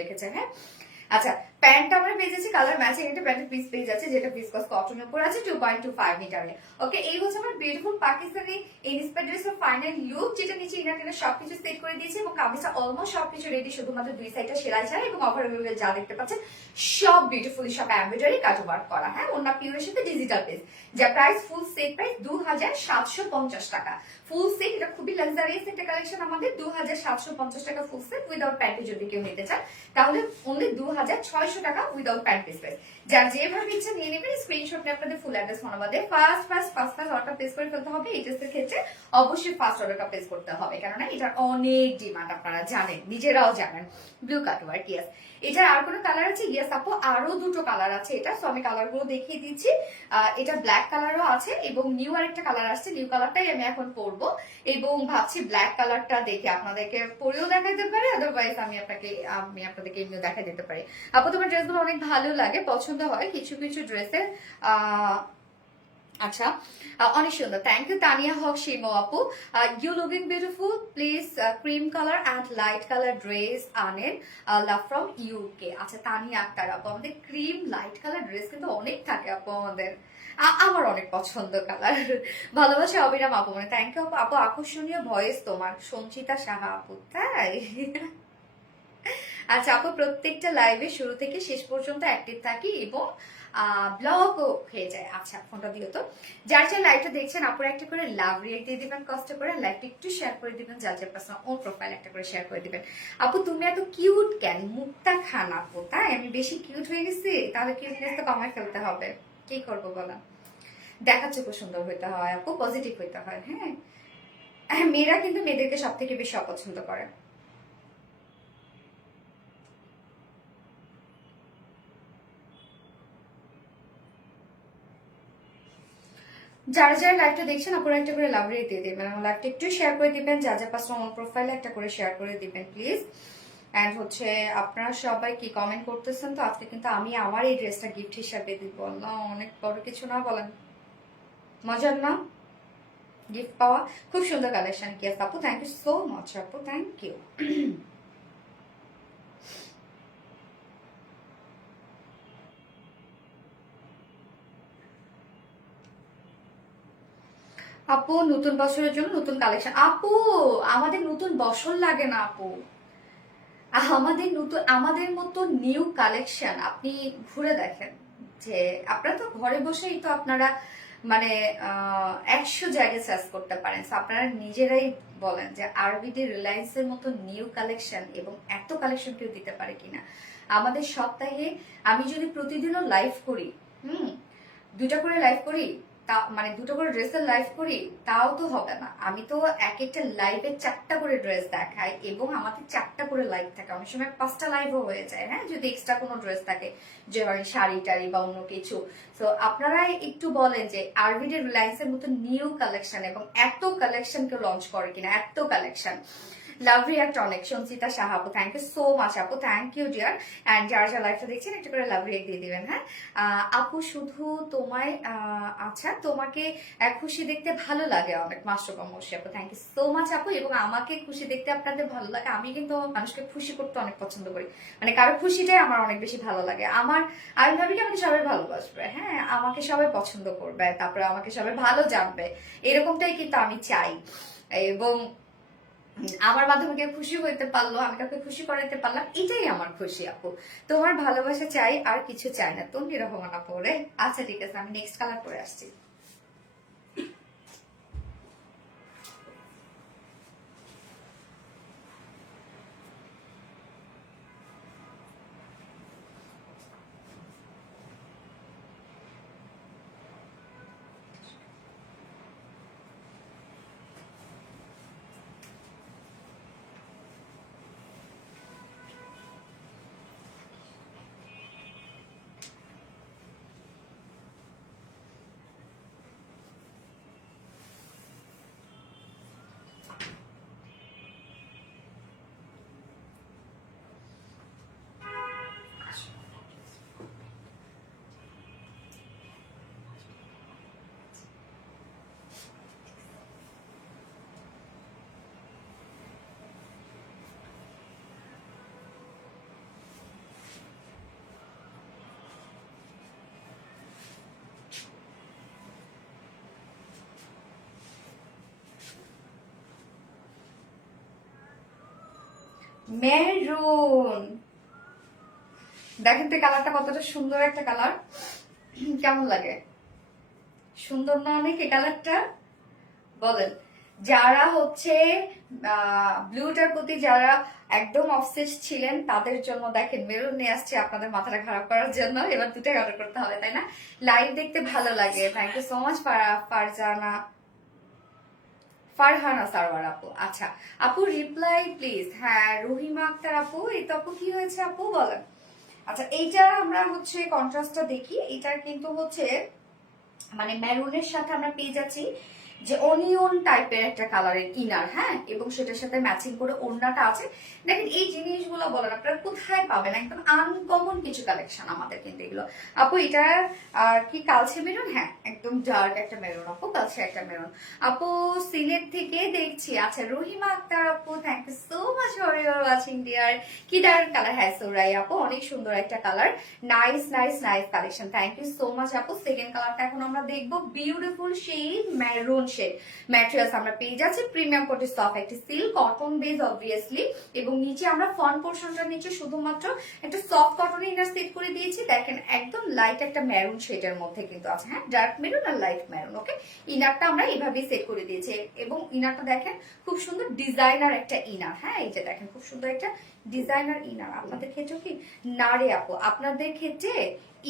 লিখেছে। হ্যাঁ, আচ্ছা, প্যান্ট আমরা পেয়ে যাচ্ছি কালার ম্যাচিং একটা প্যান্টের পিস পেয়ে যাচ্ছে, যেটা ভিসকস কটনের উপর আছে 2.25 মিটারে। ওকে, এই হচ্ছে আমার বিউটিফুল পাকিস্তানি ইনস্পায়ার্ড ড্রেসের ফাইনাল লুক, যেটা নিচে ইনার টিনার সবকিছু সেট করে দিয়েছি, এবং কামিজটা অলমোস্ট সবকিছু রেডি, শুধুমাত্র দুই সাইডটা সেলাই ছাড়া। এবং ওভারঅল যা দেখতে পাচ্ছেন সব বিউটিফুলি সব এমব্রয়ডারি কাজ ওয়ার্ক করা। হ্যাঁ, ওনার পিওরের সাথে ডিজিটাল পেজ, যা প্রাইস ফুল সেট প্রাইস 2750 টাকা। ফুল সেট, এটা খুবই লাক্সারিয়াস একটা কালেকশন আমাদের। 2750 টাকা ফুল সেট উইদাউট প্যান্টি যদি কেউ নিতে চান, তাহলে অনলি 2600 টাকা উইদাউট প্যান্ট পিস প্রাইস। যার যেভাবে ইচ্ছা নিয়ে নেবেন, স্ক্রিনশট নিয়ে আপনাদের ফুল অ্যাড্রেস মনে বাদে ফার্স্ট অর্ডার প্লেস করে ফেলতে হবে। এই ড্রেসের ক্ষেত্রে অবশ্যই ফার্স্ট অর্ডারটা প্লেস করতে হবে, কেননা এটার অনেক ডিমান্ড, আপনারা জানেন, নিজেরাও জানেন। ব্লু কাট ওয়ার্ক, ইয়েস। এটার আর কোনো কালার আছে? ইয়েস আপু, আরো দুটো কালার আছে এটা। সো আমি কালার গুলো দেখিয়ে দিচ্ছি। এটা ব্ল্যাক কালারও আছে, এবং নিউ আরেকটা কালার আসছে, নিউ কালারটাই আমি এখন পরবো, এবং ভাবছি ব্ল্যাক কালারটা দেখে আপনাদেরকে পরেও দেখাইতে পারি, আদারওয়াইজ আমি আপনাদেরকে এমনিও দেখাই দিতে পারি। আপু তোমার ড্রেসগুলো অনেক ভালো লাগে, পছন্দ হয় কিছু কিছু ড্রেসের। আচ্ছা, অনেক সুন্দর। থ্যাংক ইউ তানিয়া হক শিমো আপু। You looking beautiful, please cream colour and light colour dress আনেন, লাভ ফ্রম ইউকে। আচ্ছা, তানিয়া আক্তার আপু, আমাদের ক্রিম লাইট কালার ড্রেস কিন্তু অনেক থাকে আপু আমাদের, আমার অনেক পছন্দ কালার। ভালোবাসা অবিরাম আপু, মানে থ্যাংক ইউ আপু। আপু আকর্ষণীয় ভয়েস তোমার, সঞ্চিতা সাহা আপু, তাই? আচ্ছা আপু, প্রত্যেকটা লাইভে শুরু থেকে শেষ পর্যন্ত অ্যাক্টিভ থাকি, এবং ব্লগও হয়ে যায়। আচ্ছা ফোনটা দিও তো। যার যার লাইভটা দেখছেন আপুরা একটা করে লাভ রিয়েক্ট দিয়ে দিবেন, কষ্ট করে লাইভটা একটু শেয়ার করে দিবেন, যার যার পার্সোনাল ওর প্রোফাইল একটা করে শেয়ার করে দিবেন। আপু তুমি এত কিউট কেন? মুক্তা খান আপু, তাই আমি বেশি কিউট হয়ে গেছি? তাহলে কিউটনেস তো কমায় ফেলতে হবে, কি করবো বলা। দেখার চোখও সুন্দর হইতে হয় আপু, পজিটিভ হইতে হয়। হ্যাঁ মেয়েরা কিন্তু মেয়েদেরকে সব থেকে বেশি অপছন্দ করে। যারা যারা লাইভটা দেখছেন আপনারা একটা করে লাভ রেট দিয়ে দেবেন, লাইভটা একটু শেয়ার করে দিবেন, যা যা পার্সোনাল প্রোফাইলে একটা করে শেয়ার করে দিবেন প্লিজ। এন্ড হচ্ছে আপনারা সবাই কি কমেন্ট করতেছেন, তো আজকে কিন্তু আমি আমার এই ড্রেসটা গিফট হিসাবে দিব। আল্লাহ অনেক বড় কিছু না বলেন, মজার না গিফট পাওয়া? খুব সুন্দর কালেকশন কি আছে আপু, থ্যাংক ইউ সো মাচ আপু, থ্যাংক ইউ। আপু নতুন বছরের জন্য নতুন কালেকশন? আপু আমাদের নতুন বছর লাগে না আপু, আমাদের মতো নিউ কালেকশন আপনি ঘুরে দেখেন। যে আপনারা তো ঘরে বসেই তো আপনারা মানে 100 জায়গায় সার্চ করতে পারেন। আপনারা নিজেরাই বলেন যে আরবিডি রিলায়েন্সের মতো নিউ কালেকশন এবং এত কালেকশন কেউ দিতে পারে কিনা। আমাদের সপ্তাহে আমি যদি প্রতিদিনও লাইভ করি, 2টা করে লাইভ করি, তা মানে 2টো করে ড্রেসের লাইভ করি, তাও তো হবে না। আমি তো এক একটা লাইভে 4টা করে ড্রেস দেখাই এবং আমাদের 4টা করে লাইভ থাকে, অনেক সময় 5টা লাইভও হয়ে যায়। হ্যাঁ যদি এক্সট্রা কোনো ড্রেস থাকে, যে হয় শাড়ি টাড়ি বা অন্য কিছু। তো আপনারা একটু বলেন যে আরবিডি রিলায়েন্সের মতো নিউ কালেকশন এবং এত কালেকশন কেউ লঞ্চ করে কিনা, এত কালেকশন। লাভ রিয়াক্ট অনেক, সঞ্চিতা সাহা আপু থ্যাংক ইউ সো মাচ আপু, থ্যাংক ইউ ডিয়ার। অ্যান্ড যারা যারা লাইভটা দেখছেন একটা করে লাভ রিয়াক্ট দিয়ে দিবেন। হ্যাঁ আপু শুধু তোমায় আচ্ছা তোমাকে খুশি দেখতে ভালো লাগে অনেক, মাস্টার কমর্শি আপু থ্যাংক ইউ সো মাচ আপু। এবং আমাকে খুশি দেখতে আপনাদের ভালো লাগে, আমি কিন্তু মানুষকে খুশি করতে অনেক পছন্দ করি, মানে কারো খুশিটাই আমার অনেক বেশি ভালো লাগে। আমি ভাবি কি আমাকে সবাই ভালোবাসবে, হ্যাঁ আমাকে সবাই পছন্দ করবে, তারপরে আমাকে সবাই ভালো জানবে, এরকমটাই কিন্তু আমি চাই। এবং আমার মাধ্যমে কেউ খুশি হইতে পারলো, আমি কাউকে খুশি করাইতে পারলাম, এটাই আমার খুশি আপু। তোমার ভালোবাসা চাই, আর কিছু চাই না। তুমি রহমান আপু রে। আচ্ছা ঠিক আছে, আমি নেক্সট কালার পরে আসছি। মেরুন, দেখেন তো কালারটা কতটা সুন্দর একটা কালার, কেমন লাগে? সুন্দর না অনেক এই কালারটা? বলেন। যারা হচ্ছে ব্লুটার প্রতি যারা একদম অবসেস ছিলেন তাদের জন্য দেখেন মেরুন নিয়ে আসছে আপনাদের মাথাটা খারাপ করার জন্য। এবার দুটাই অর্ডার করতে হবে তাই না? লাইভ দেখতে ভালো লাগে, thank you so much Farzana Farhana Sarwar আপু। আচ্ছা আপু রিপ্লাই প্লিজ। হ্যাঁ রহিমা আক্তার আপু, এই তো আপু কি হয়েছে আপু বলেন। আচ্ছা এইটা আমরা হচ্ছে কন্ট্রাস্টটা দেখি, এটার কিন্তু হচ্ছে মানে মেরুনের সাথে আমরা পেয়ে যাচ্ছি যে অনিয়ন টাইপের একটা কালারের ইনার, হ্যাঁ এবং সেটার সাথে ম্যাচিং করে ওড়নাটা আছে। দেখেন এই জিনিসগুলো বলেন আপনারা কোথায় পাবেন, একদম আনকমন কিছু কালেকশন আমাদের কিন্তু এগুলো। আপু এটা কি কালচে মেরুন? হ্যাঁ একদম ডার্ক একটা মেরুন আপু, কালচে একটা মেরুন আপু। সিলেট থেকে দেখছি। আচ্ছা রহিমা আক্তার আপু thank you so much for your watching dear. কি ডার্ক কালার? হ্যাঁ সোরাই আপু অনেক সুন্দর একটা colour, nice nice nice collection, thank you so much আপু। সেকেন্ড কালারটা এখন আমরা দেখবো, বিউটিফুল সেই মেরুন শেড ম্যাটেরিয়ালস আমরা পেয়ে যাচ্ছি। প্রিমিয়াম কোটের সফট একটি সিল্ক কটন বেস অবভিয়াসলি, এবং নিচে আমরা ফ্রন্ট পোর্শনটা নিচে শুধুমাত্র একটা সফট কটন ইনার সেট করে দিয়েছি। দেখেন একদম লাইট একটা মেরুন শেডের মধ্যে কিন্তু আছে, হ্যাঁ ডার্ক মেরুন আর লাইট মেরুন। ওকে, ইনারটা আমরা এইভাবেই সেট করে দিয়েছি, এবং ইনারটা দেখেন খুব সুন্দর ডিজাইনার একটা ইনার। হ্যাঁ এই যে দেখেন খুব সুন্দর একটা ডিজাইনার ইনার। আপনাদের ক্ষেত্রে কি না রে আপু, আপনাদের ক্ষেত্রে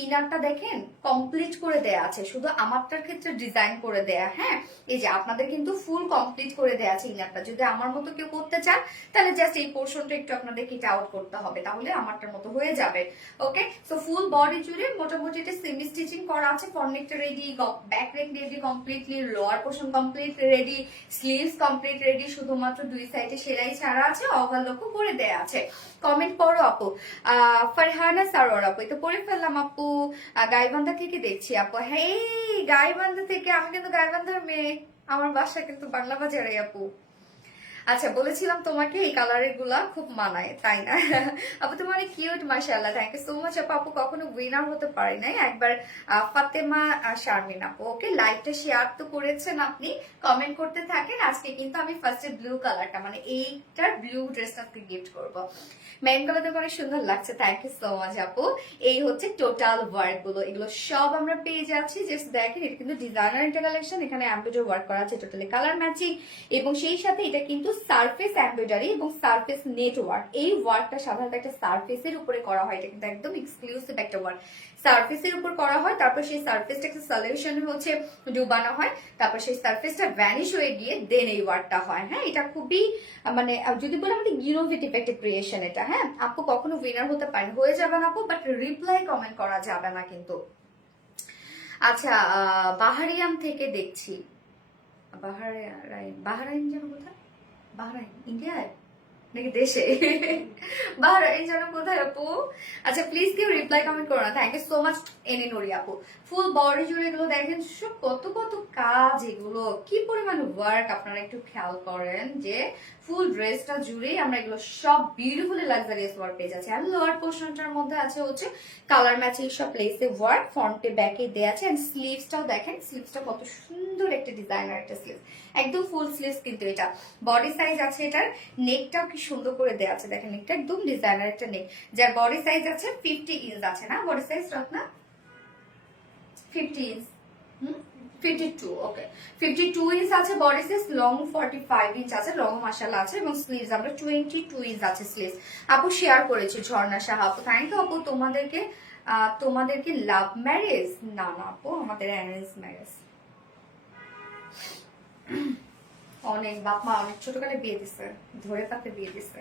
ইনারটা দেখেন কমপ্লিট করে দেয়া আছে, শুধু আমারটার ক্ষেত্রে ডিজাইন করে দেয়া। হ্যাঁ এই যে আপনাদের কিন্তু ফুল কমপ্লিট করে দেয়া আছে ইনারটা। যদি আমার মতো কেউ করতে চান তাহলে জাস্ট এই পোর্শনটা একটু আপনাদের কেটে আউট করতে হবে, তাহলে আমারটার মতো হয়ে যাবে। ওকে, সো ফুল বডি জুড়ে মোটামুটি এটা সেমি স্টিচিং করা আছে। ফ্রন্ট নেকটা ready, back neck ready completely, lower portion complete ready, sleeves complete ready, শুধুমাত্র দুই সাইডে সেলাই ছাড়া আছে, ওভারলকও করে দেয়া আছে। কমেন্ট করো আপু। ফারহানা সারোয়ার আপু, এটা পড়ে ফেললাম আপু, গাইবান্ধা থেকে দেখছি আপু। হ্যাঁ গাইবান্ধা থেকে, আমি কিন্তু গাইবান্ধার মেয়ে, আমার বাসা কিন্তু বাংলা বাজারে আপু। আচ্ছা বলেছিলাম তোমাকে এই কালারের গুলা খুব মানায়, তাই না আপু? তুমি অনেক কিউট মাশাআল্লাহ, থ্যাংক ইউ সো মাচ আপু। আপু কখনো উইনার হতে পারি নাই, একবার ফাতেমা শারমিন আপু। ওকে, লাইভটা শেয়ার তো করেছেন আপনি, কমেন্ট করতে থাকেন। আজকে কিন্তু আমি ফার্স্টে ব্লু কালারটা মানে এইটার ব্লু ড্রেসটা আপনি গিফট করবো। মেন কালারটা অনেক সুন্দর লাগছে, থ্যাংক ইউ সো মাচ আপু। এই হচ্ছে টোটাল ওয়ার্ক গুলো, এগুলো সব আমরা পেয়ে যাচ্ছি। জাস্ট দেখেন এটা কিন্তু ডিজাইনার একটা কালেকশন, এখানে এমব্রয়ডারি ওয়ার্ক করা আছে, টোটালি কালার ম্যাচিং, এবং সেই সাথে এটা কিন্তু সারফেস এমব্রয়ডারি এবং সারফেস নেট ওয়ার্ক। এই ওয়ার্কটা সাধারণত একটা সারফেসের উপরে করা হয়, এটা কিন্তু একদম এক্সক্লুসিভ একটা ওয়ার্ক। সারফেসের উপর করা হয়, তারপর সেই সারফেসটা একটা সলিউশন হচ্ছে ডুবানো হয়, তারপর সেই সারফেসটা ভ্যানিশ হয়ে গিয়ে দেন এই ওয়ার্কটা হয়। হ্যাঁ এটা খুবই মানে যদি বলে আমাদের ইনোভেটিভ একটা ক্রিয়েশন এটা। হ্যাঁ আপু কখনো উইনার হতে পারেন, হয়ে যাবে না আপু, বাট রিপ্লাই কমেন্ট করা যাবে না কিন্তু। আচ্ছা বাহারিয়ান থেকে দেখছি, বাহারাইন যেন কোথায়, বাহরাইন ইন্ডিয়ায় নাকি দেশে, বাহরাইন যেন কোথায় আপু? আচ্ছা প্লিজ কেউ রিপ্লাই কমেন্ট করো না, থ্যাংক ইউ সো মাচ এনে নরি আপু। ফুল বডি জুড়ে এগুলো দেখেন সব কত কত কাজ, এগুলো কি পরিমাণ ওয়ার্ক আপনারা একটু খেয়াল করেন, যে ফুল ড্রেসটা জুড়েই আমরা এগুলো সব বিউটিফুলি লাক্সারিয়াস ওয়ার্ক পেয়ে যাচ্ছি। আর লোয়ার পোর্শনটার মধ্যে আছে হচ্ছে কালার ম্যাচিং সব লেসে ওয়ার্ক, ফ্রন্টে ব্যাকে দেয়া আছে, এন্ড স্লিভসটাও দেখেন, স্লিভসটা কত সুন্দর একটা ডিজাইনার একটা স্লিভস, একদম ফুল স্লিভস কিন্তু এটা। বডি সাইজ আছে এটার, নেকটাও কি সুন্দর করে দেয়া আছে, দেখেন নেকটা একদম ডিজাইনার একটা নেক, যার বডি সাইজ আছে 50 ইঞ্চ আছে না, বডি সাইজ রত্না 50 ইঞ্চ, 52, ওকে 52 ইঞ্চ আছে বডি সাইজ, লং 45 ইঞ্চ আছে, লং মাশাআল্লাহ আছে, এবং স্লিভস আমরা 22 ইঞ্চ আছে স্লিভস। আপু শেয়ার করেছি ঝর্ণা শাহ আপু, থ্যাংক ইউ আপু। তোমাদেরকে লাভ ম্যারেজ? না না আপু, আমাদের অ্যারেঞ্জ ম্যারেজ। অনেক বাপ মা অনেক ছোটকালে বিয়ে দিছে, ধরে পাতে বিয়ে দিছে,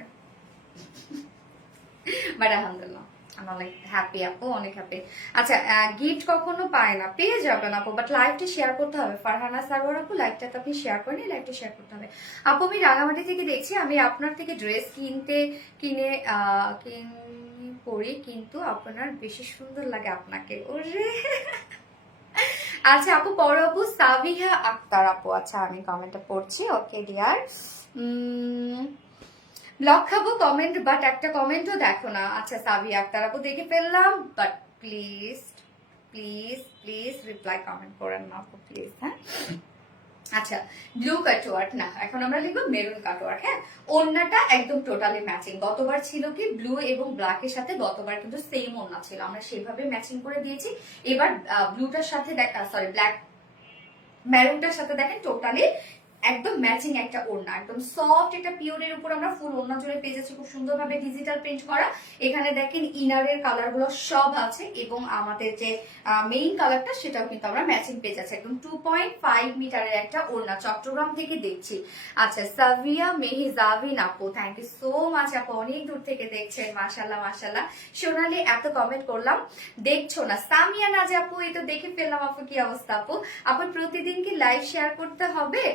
বাট আলহামদুলিল্লাহ আমি অনেক হ্যাপি আপু, অনেক হ্যাপি। আচ্ছা গিফট কখনো পায় না, পেয়ে যাবেন আপু, বাট লাইভটা শেয়ার করতে হবে। ফারহানা সারোয়ার আপু লাইভটা তো আপনি শেয়ার করেন, লাইভটা শেয়ার করতে হবে আপু। আমি রাঙামাটি থেকে দেখছি, আমি আপনার থেকে ড্রেস কিনে পরি, কিন্তু আপনার বেশি সুন্দর লাগে আপনাকে। ওরে আচ্ছা আপু পরে আপু সাবিহা আক্তার আপু, আচ্ছা আমি কমেন্টটা পড়ছি। ওকে ডিয়ার, ব্লক খাবো কমেন্ট, বাট একটা কমেন্টও দেখো না। আচ্ছা সাবিহা আক্তার আপু দেখে ফেললাম, but please please please reply comment করেন না আপু প্লিজ। হ্যাঁ আচ্ছা ব্লু কাটওয়ার্ক না, এখন আমরা লিখবো মেরুন কাটওয়ার্ক। হ্যাঁ ওড়নাটা একদম টোটালি ম্যাচিং, গতবার ছিল কি ব্লু এবং ব্ল্যাকের সাথে, গতবার কিন্তু সেম ওড়না ছিল, আমরা সেভাবে ম্যাচিং করে দিয়েছি। এবার ব্লুটার সাথে সরি ব্ল্যাক মেরুনটার সাথে দেখেন টোটালি একদম ম্যাচিং একটা ওড়না, একদম সফট একটা পিওরের উপর আমরা ফুল ওড়না জুড়ে পেয়ে যাচ্ছি, খুব সুন্দরভাবে ডিজিটাল প্রিন্ট করা। এখানে দেখেন ইনারের কালার গুলো সব আছে, এবং আমাদের যে মেইন কালারটা সেটাও কিন্তু আমরা ম্যাচিং পেয়ে যাচ্ছি। একদম 2.5 মিটারের একটা ওড়না, চট্টগ্রাম থেকে দেখছি। আচ্ছা সাভিয়া মেহিজাবিন আপু, থ্যাংক ইউ সো মাচ আপু, অনেক দূর থেকে দেখছেন, মাশাল্লাহ মাশাল্লাহ। সোনালি এত কমেন্ট করলাম, দেখছো না। সামিয়া নাজ আপু, এই তো দেখে ফেললাম আপু, কি অবস্থা আপু? আপু প্রতিদিন কি লাইভ শেয়ার করতে হবে?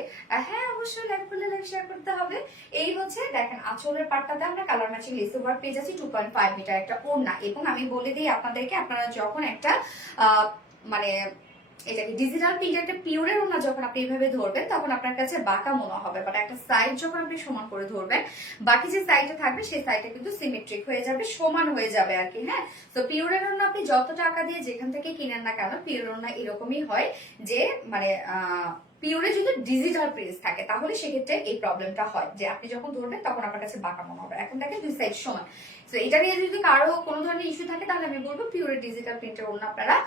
হ্যাঁ অবশ্যই লাইভ করলে লাইভ শেয়ার করতে হবে। এই হচ্ছে দেখেন আঁচলের পাটটাতে আমরা কালার ম্যাচিং লেস ওয়ার্ক পেয়ে যাচ্ছি, 2.5 মিটার একটা ওড়না। এবং আমি বলে দিই আপনাদেরকে, আপনারা যখন একটা মানে এটাকে ডিজিটাল প্রিন্ট একটা পিওরের ওড়না যখন আপনি এইভাবে ধরবেন, তখন আপনার কাছে বাঁকা মনে হবে, বাট একটা সাইড যখন আপনি সমান করে ধরবেন, বাকি যে সাইডটা থাকবে সেই সাইডটা কিন্তু সিমেট্রিক হয়ে যাবে, সমান হয়ে যাবে আর কি। হ্যাঁ তো পিওরের ওড়না আপনি যত টাকা দিয়ে যেখান থেকে কিনেন না কেন, পিওরের ওড়না এরকমই হয় যে মানে পিওরে যদি ডিজিটাল প্রিন্ট থাকে তাহলে সেক্ষেত্রে এই প্রবলেমটা হয় যে আপনি যখন ধরবেন তখন আপনার কাছে বাঁকা মনে হবে। এখন দেখেন দুই সাইড সমান। তো এটা নিয়ে যদি কারো কোনো ধরনের ইস্যু থাকে তাহলে আমি বলবো পিওরে ডিজিটাল প্রিন্টের ওড়না আপনারা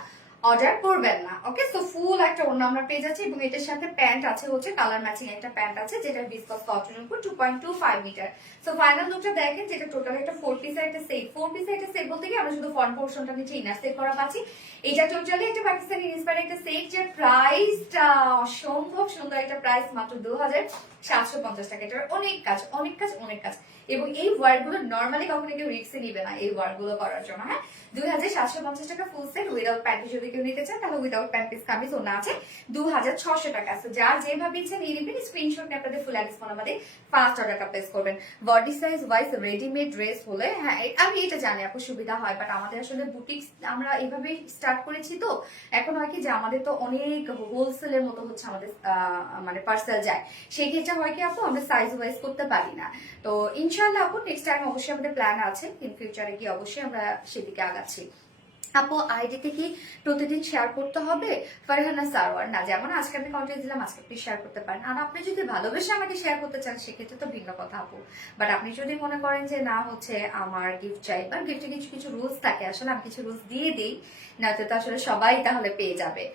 অর্ডার করবেন না। ওকে, সো ফুল একটা ওড়না আমরা পেয়ে যাচ্ছি এবং এটার সাথে প্যান্ট আছে হচ্ছে কালার ম্যাচিং একটা প্যান্ট আছে যেটা ভিসকস কটনের উপর 2.25 মিটার। সো ফাইনাল লুকটা দেখেন যেটা টোটাল একটা 4 পিসের একটা সেট। 4 পিসের একটা সেট বলতে কি আমরা শুধু ফ্রন্ট পোরশনটা নিচে ইনার সেট করা পাচ্ছি। এটা টোটালি একটা পাকিস্তানি ইন্সপায়ার্ড একটা সেট যার প্রাইসটা অসম্ভব সুন্দর একটা প্রাইস, মাত্র 2750 টাকা। এটার অনেক কাজ অনেক কাজ অনেক কাজ এবং এই ওয়ার্ক গুলো নর্মালি কখনো কেউ রিস্কে নিবে না এই ওয়ার্ক গুলো করার জন্য। হ্যাঁ, 2750 টাকা ফুল সেট উইদাউট প্যান্ট যদি কেউ নিতে চান তাহলে উইদাউট প্যান্ট পিস কামিজ ওনা আছে 2600 টাকা। সো যার যেভাবে ইচ্ছে নিয়ে নেবেন, স্ক্রিনশট নিয়ে আপনাদের ফুল অ্যাড্রেস ফোন আমাদের ফার্স্ট অর্ডারটা প্লেস করবেন। Body size wise readymade dress হলে হ্যাঁ আমি এটা জানি আপু সুবিধা হয়, বাট আমাদের আসলে বুটিক আমরা এইভাবেই স্টার্ট করেছি। তো এখন হয় কি যে আমাদের তো অনেক হোলসেলের মতো হচ্ছে আমাদের মানে পার্সেল যায়, সেই ক্ষেত্রে হয় কি আপু আমরা সাইজ ওয়াইজ করতে পারি না। তো ইনশাআল্লাহ আপু নেক্সট টাইম অবশ্যই আমাদের প্ল্যান আছে, ইন ফিউচারে গিয়ে অবশ্যই আমরা সেদিকে আগাচ্ছি। আপু আইডিতে কি প্রতিদিন শেয়ার করতে হবে? ফারহানা সারওয়ার না, যেমন আজকে আমি কন্টেন্ট দিলাম আজকে আপনি শেয়ার করতে পারেন, আর আপনি যদি ভালোবেসে আমাকে শেয়ার করতে চান সেক্ষেত্রে তো ভিন্ন কথা আপু। বাট আপনি যদি মনে করেন যে না হচ্ছে আমার গিফট চাই, বা গিফটে কিছু কিছু রুলস থাকে, আসলে আমি কিছু রুলস দিয়ে দিই, নয়তো তো আসলে সবাই তাহলে পেয়ে যাবে।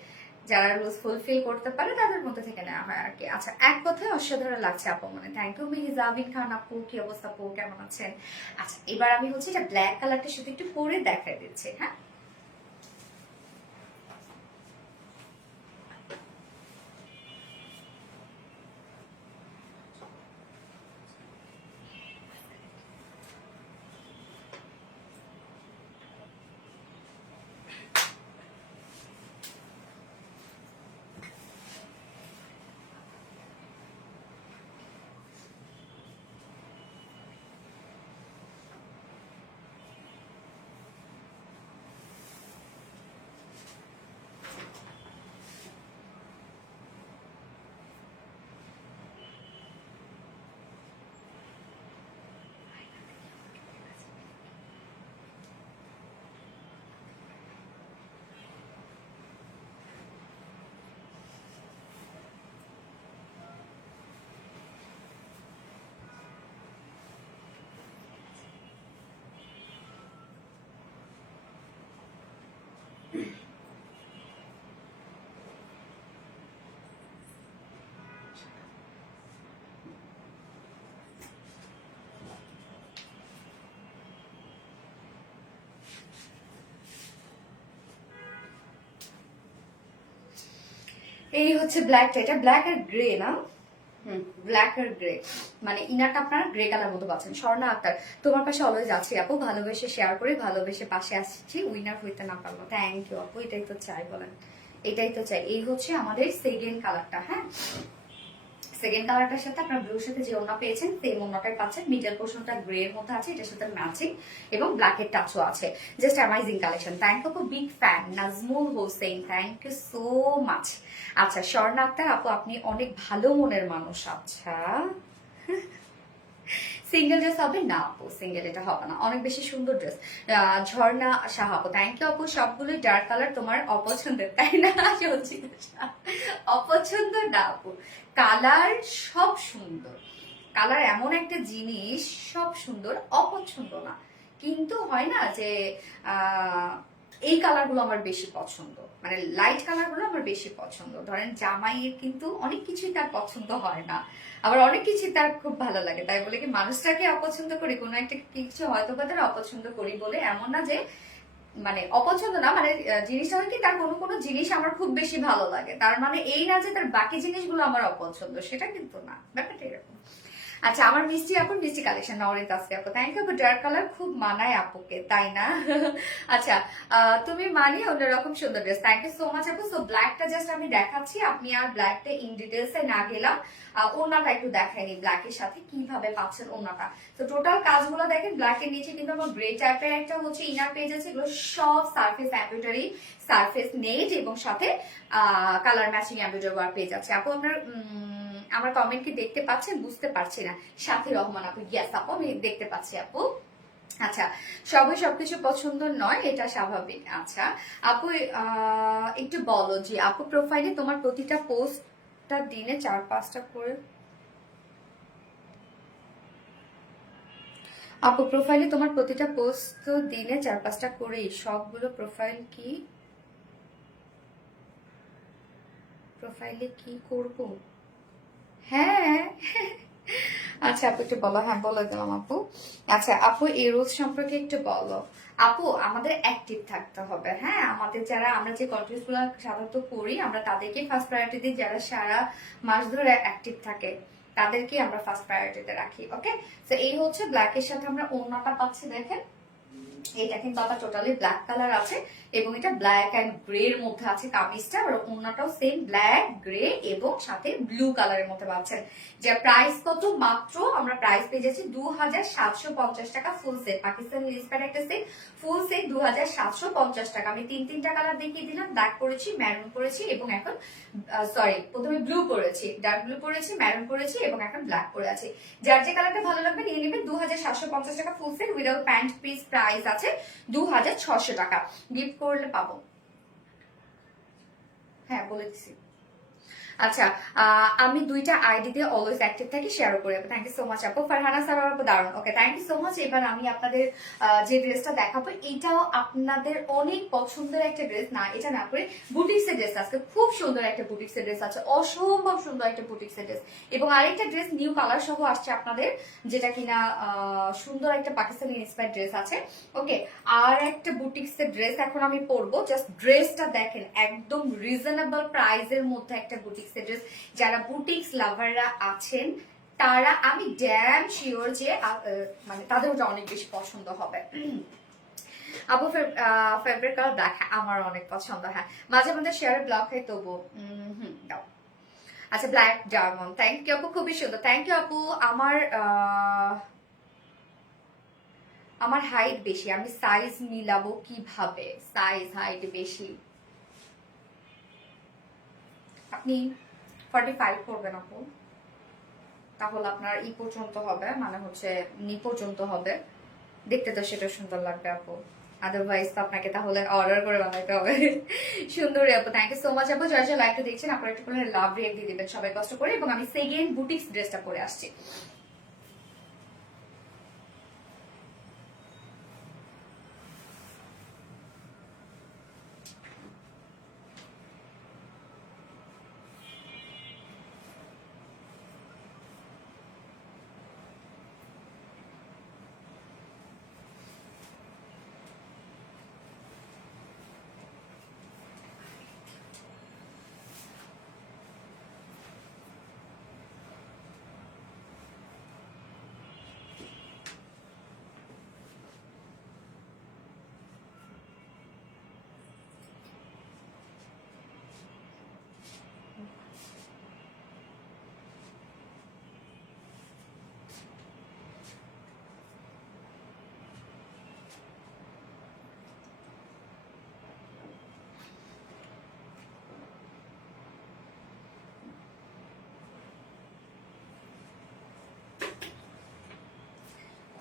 যারা রুলস ফুলফিল করতে পারে তাদের মধ্যে থেকে নেওয়া হয় আর কি। আচ্ছা, এক কথায় অসাধারণ লাগছে আপু, মানে থ্যাংক ইউ মিহিজাবিন খান আপু। কি অবস্থা আপু, কেমন আছেন? আচ্ছা, এবার আমি হচ্ছে এটা ব্ল্যাক কালারটার সাথে একটু পরে দেখাই দিচ্ছি। হ্যাঁ, এই হচ্ছে ব্ল্যাকটা, এটা ব্ল্যাক আর গ্রে না? ব্ল্যাক আর গ্রে, মানে ইনারটা আপনারা গ্রে কালার মতো পাচ্ছেন। স্বর্ণা আক্তার, তোমার পাশে অলওয়েজ আছি আপু, ভালোবেসে শেয়ার করে ভালোবেসে পাশে আসছি, উইনার হইতে না পারবো। থ্যাংক ইউ আপু, এটাই তো চাই বলেন, এটাই তো চাই। এই হচ্ছে আমাদের সেকেন্ড কালারটা। হ্যাঁ, সেকেন্ড কালারটার সাথে আপনার ব্লুর সাথে যে ওড়না পেয়েছেন সেই ওড়নাটাই পাচ্ছেন। মিডল পোর্শনটা গ্রে এর মধ্যে আছে, এটার সাথে ম্যাচিং এবং ব্ল্যাকের টাচও আছে। Just amazing collection. Thank you আপু, big fan Nazmul Hossain, thank you so much. আচ্ছা, স্বর্ণা আক্তার আপু আপনি অনেক ভালো মনের মানুষ। আচ্ছা, সিঙ্গেল ড্রেস হবে না আপু? সিঙ্গেল এটা হবে না, অনেক বেশি সুন্দর ড্রেস। ঝর্ণা শাহ আপু, থ্যাংক ইউ আপু। সবগুলোই ডার্ক কালার, তোমার অপছন্দের তাই না? অপছন্দ না আপু, কালার সব সুন্দর। কালার এমন একটা জিনিস, সব সুন্দর, অপছন্দ না। কিন্তু হয় না যে এই কালার গুলো আমার বেশি পছন্দ, মানে লাইট কালার গুলো আমার বেশি পছন্দ। ধরেন জামাইয়ের কিন্তু অনেক কিছুই তার পছন্দ হয় না, আবার অনেক কিছু তার খুব ভালো লাগে। তাই বলে কি মানুষটাকে অপছন্দ করি? কোনো একটা কিছু হয়তো বা তারা অপছন্দ করি বলে এমন না যে মানে অপছন্দ না, মানে জিনিসটা হয় কি তার কোনো কোনো জিনিস আমার খুব বেশি ভালো লাগে, তার মানে এই না যে তার বাকি জিনিসগুলো আমার অপছন্দ, সেটা কিন্তু না, ব্যাপারটা এরকম। আচ্ছা, আমার মিষ্টি আপুর মিষ্টি কালেকশন নরেন তাসফি আপু, থ্যাংক ইউ আপু। ডার্ক কালার খুব মানায় আপুকে, তাই না? আচ্ছা, তুমি মানি অন্যরকম সুন্দর dress, thank you so much আপু। সো ব্ল্যাকটা জাস্ট আমি দেখাচ্ছি, আপনি আর ব্ল্যাকটা ইন ডিটেলসে না গেলাম, ওড়নাটা একটু দেখাইনি ব্ল্যাকের সাথে কিভাবে পাচ্ছেন ওড়নাটা। তো টোটাল কাজগুলো দেখেন, ব্ল্যাকের নিচে কিন্তু আমার গ্রে টাইপের একটা হচ্ছে ইনার পেজ আছে, এগুলো সব সারফেস এমব্রয়ডারি, সারফেস নেট এবং সাথে colour matching embroidery work page আছে। আপু আপনার আমার কমেন্ট কি দেখতে পাচ্ছেন? বুঝতে পারছি না। সাথী রহমান আপু, ইয়েস আপু আমি দেখতে পাচ্ছি আপু। আচ্ছা, সবাই সবকিছু পছন্দ নয়, এটা স্বাভাবিক। আচ্ছা আপু একটু বলো যে আপু প্রোফাইলে তোমার প্রতিটা পোস্ট একটা দিনে 4-5টা করে। আপু প্রোফাইলে তোমার প্রতিটা পোস্ট তো দিনে 4-5টা করেই, সবগুলো প্রোফাইলে কি করব? হ্যাঁ। আচ্ছা আপু একটু বলো। হ্যাঁ বলে দিলাম আপু। আচ্ছা আপু এই রুলস সম্পর্কে একটু বলো। আপু আমাদের অ্যাক্টিভ থাকতে হবে। হ্যাঁ আমাদের যারা আমরা যে কন্টেন্ট গুলো সাধারণত করি আমরা তাদেরকে ফার্স্ট প্রায়োরিটি দিই, যারা সারা মাস ধরে অ্যাক্টিভ থাকে তাদেরকে আমরা ফার্স্ট প্রায়োরিটিতে রাখি। ওকে, তো এই হচ্ছে ব্ল্যাকের সাথে আমরা ওড়নাটা পাচ্ছি, দেখেন এটা কিন্তু আবার টোটালি ব্ল্যাক কালার আছে এবং এটা ব্ল্যাক এন্ড গ্রে এর মধ্যে আছে কামিজটা, আর ওড়নাটাও সেম ব্ল্যাক গ্রে এবং সাথে ব্লু কালারের মধ্যে পাচ্ছেন। যে প্রাইস কত, মাত্র আমরা প্রাইস পেয়ে যাচ্ছি 2750 টাকা ফুল সেট, পাকিস্তানি ইন্সপায়ার্ড একটা সেট ফুল সেট 2750 টাকা। আমি তিনটা কালার দেখিয়ে দিলাম, ব্ল্যাক করেছি, ম্যারুন করেছি এবং এখন সরি প্রথমে ব্লু করেছি, ডার্ক ব্লু করেছি, ম্যারুন করেছি এবং এখন ব্ল্যাক করে আছি। যার যে কালারটা ভালো লাগবে নিয়ে নেবেন। 2750 টাকা full set without pant piece, price আছে 2600 টাকা। গিফট করলে পাবো। হ্যাঁ বলে দিছি। আচ্ছা আমি দুইটা আইডি দিয়ে অলওয়েজ অ্যাক্টিভ থাকি, শেয়ারও করি। থ্যাংক ইউ সো মাচ আপু। ফারহানা স্যার আপু দারুণ। Okay thank you so much. এবার আমি আপনাদের যে ড্রেসটা দেখাবো এটাও আপনাদের অনেক পছন্দের একটা ড্রেস, না এটা না করে বুটিক্সের ড্রেস। আজকে খুব সুন্দর একটা বুটিক্সের ড্রেস আছে, অসম্ভব সুন্দর একটা বুটিক্সের ড্রেস এবং আরেকটা ড্রেস নিউ কালার সহ আসছে আপনাদের, যেটা কিনা সুন্দর একটা পাকিস্তানি ইন্সপায়ার্ড ড্রেস আছে। ওকে, আর একটা বুটিক্সের ড্রেস এখন আমি পরবো। জাস্ট ড্রেসটা দেখেন, একদম রিজনেবল প্রাইসের মধ্যে একটা বুটিক্সের ড্রেস। যারা বুটিক্স লাভাররা আছেন তারা আমি ড্যাম শিওর যে মানে তাদের ওটা অনেক বেশি পছন্দ হবে। আপু ফেভারিট কালার ব্ল্যাক, আমার অনেক পছন্দ। হ্যাঁ মাঝে মাঝে শেয়ারে ব্লক হয় তবু দাও। আচ্ছা ব্ল্যাক ডায়মন্ড, থ্যাংক ইউ আপু, খুবই সুন্দর। থ্যাংক ইউ আপু। আমার হাইট বেশি, আমি সাইজ মিলাবো কিভাবে? সাইজ হাইট বেশি, আপনি 45 করবেন আপু, তাহলে আপনার ই পর্যন্ত হবে, মানে হচ্ছে নি পর্যন্ত হবে, দেখতে তো সেটা সুন্দর লাগবে আপু। আদারওয়াইজ তো আপনাকে তাহলে অর্ডার করে বানাইতে হবে। সুন্দরী আপু, থ্যাংক ইউ সো মাচ আপু। যারা যারা লাইভটা দেখছেন আপনারা একটু করে লাভ রিয়েক্ট দিয়ে দিবেন সবাই কষ্ট করে। এবং আমি সেকেন্ড বুটিক্স ড্রেসটা পরে আসছি।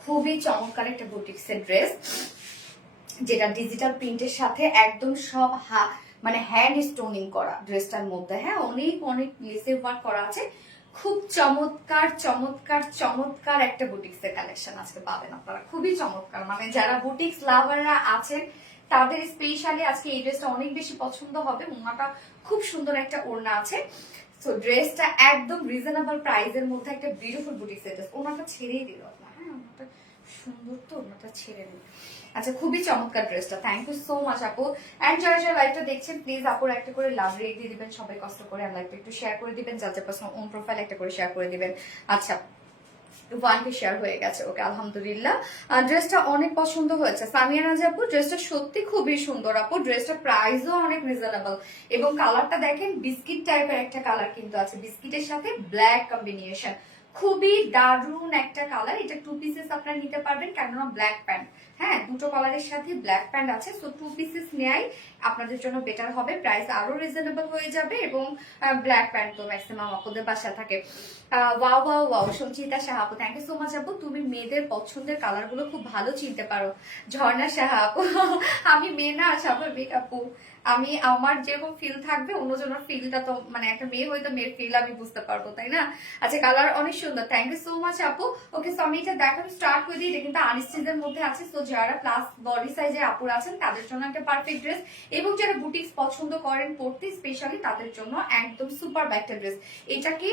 খুবই চমৎকার একটা বুটিক্সের ড্রেস, যেটা ডিজিটাল প্রিন্টের সাথে একদম সব মানে হ্যান্ড স্টোনিং করা ড্রেসটার মধ্যে। হ্যাঁ অনেক অনেক লেসে ওয়ার্ক করা আছে। খুব চমৎকার চমৎকার চমৎকার একটা বুটিক্সের কালেকশন আজকে পাবেন আপনারা, খুবই চমৎকার। মানে যারা বুটিক্স লাভাররা আছেন তাদের স্পেশালি আজকে এই ড্রেসটা অনেক বেশি পছন্দ হবে। ওড়নাটা খুব সুন্দর একটা ওড়না আছে। সো ড্রেসটা একদম রিজনেবল প্রাইসের মধ্যে একটা বিউটিফুল বুটিক্সের ড্রেস। ওড়নাটা ছেড়েই দিল না, হ্যাঁ ওড়নাটা সুন্দর তো, ওড়নাটা ছেড়ে দিল। আচ্ছা খুবই চমৎকার ড্রেসটা, থ্যাংক ইউ সো মাচ আপু। এন্ড যারা যারা লাইভটা দেখছেন প্লিজ আপুর একটা করে লাভ রেট দিয়ে দিবেন সবাই কষ্ট করে, আর লাইভটা একটু শেয়ার করে দিবেন, যার যার পার্সোনাল ওন প্রোফাইল একটা করে শেয়ার করে দিবেন। আচ্ছা 1K শেয়ার হয়ে গেছে, ওকে আলহামদুলিল্লাহ। ড্রেসটা অনেক পছন্দ হয়েছে সামিয়া রাজা আপু, ড্রেসটা সত্যি খুবই সুন্দর আপু, ড্রেসটা প্রাইসও অনেক রিজনেবল এবং কালারটা দেখেন বিস্কিট টাইপের একটা কালার কিন্তু আছে, বিস্কিটের সাথে ব্ল্যাক কম্বিনেশন, খুবই দারুণ একটা কালার। এটা 2 পিসেস আপনারা নিতে পারবেন, কেননা ব্ল্যাক প্যান্ট, হ্যাঁ দুটো কালারের সাথে ব্ল্যাক প্যান্ট আছে। সো 2 পিসেস নেয়াই আপনাদের জন্য বেটার হবে, প্রাইস আরো রিজনেবল হয়ে যাবে এবং ব্ল্যাক প্যান্ট তো ম্যাক্সিমাম আপুদের বাসা থাকে। Wow wow wow, Sanchita Saha আপু, থ্যাংক ইউ সো মাচ আপু। তুমি মেয়েদের পছন্দের কালার গুলো খুব ভালো চিনতে পারো। ঝর্ণা সাহা আপু, আমি মেয়ে না স্বাভাবিক আপু। আমি আমার যেরকম ফিল থাকবে অন্যজনের ফিলটা তো মানে একটা মেয়ে হয়তো মেয়ের ফিল আমি বুঝতে পারবো, তাই না? আচ্ছা, কালার অনেক সুন্দর, থ্যাংক ইউ সো মাচ আপু। ওকে, সো আমি এটা দেখানো স্টার্ট করে দিই। এটা কিন্তু আনস্টিচের মধ্যে আছে, সো যারা প্লাস বডি সাইজের আপুরা আছেন তাদের জন্য একটা পারফেক্ট ড্রেস, এবং যারা বুটিক্স পছন্দ করেন পড়তে স্পেশালি তাদের জন্য একদম সুপার একটা ড্রেস। এটা কি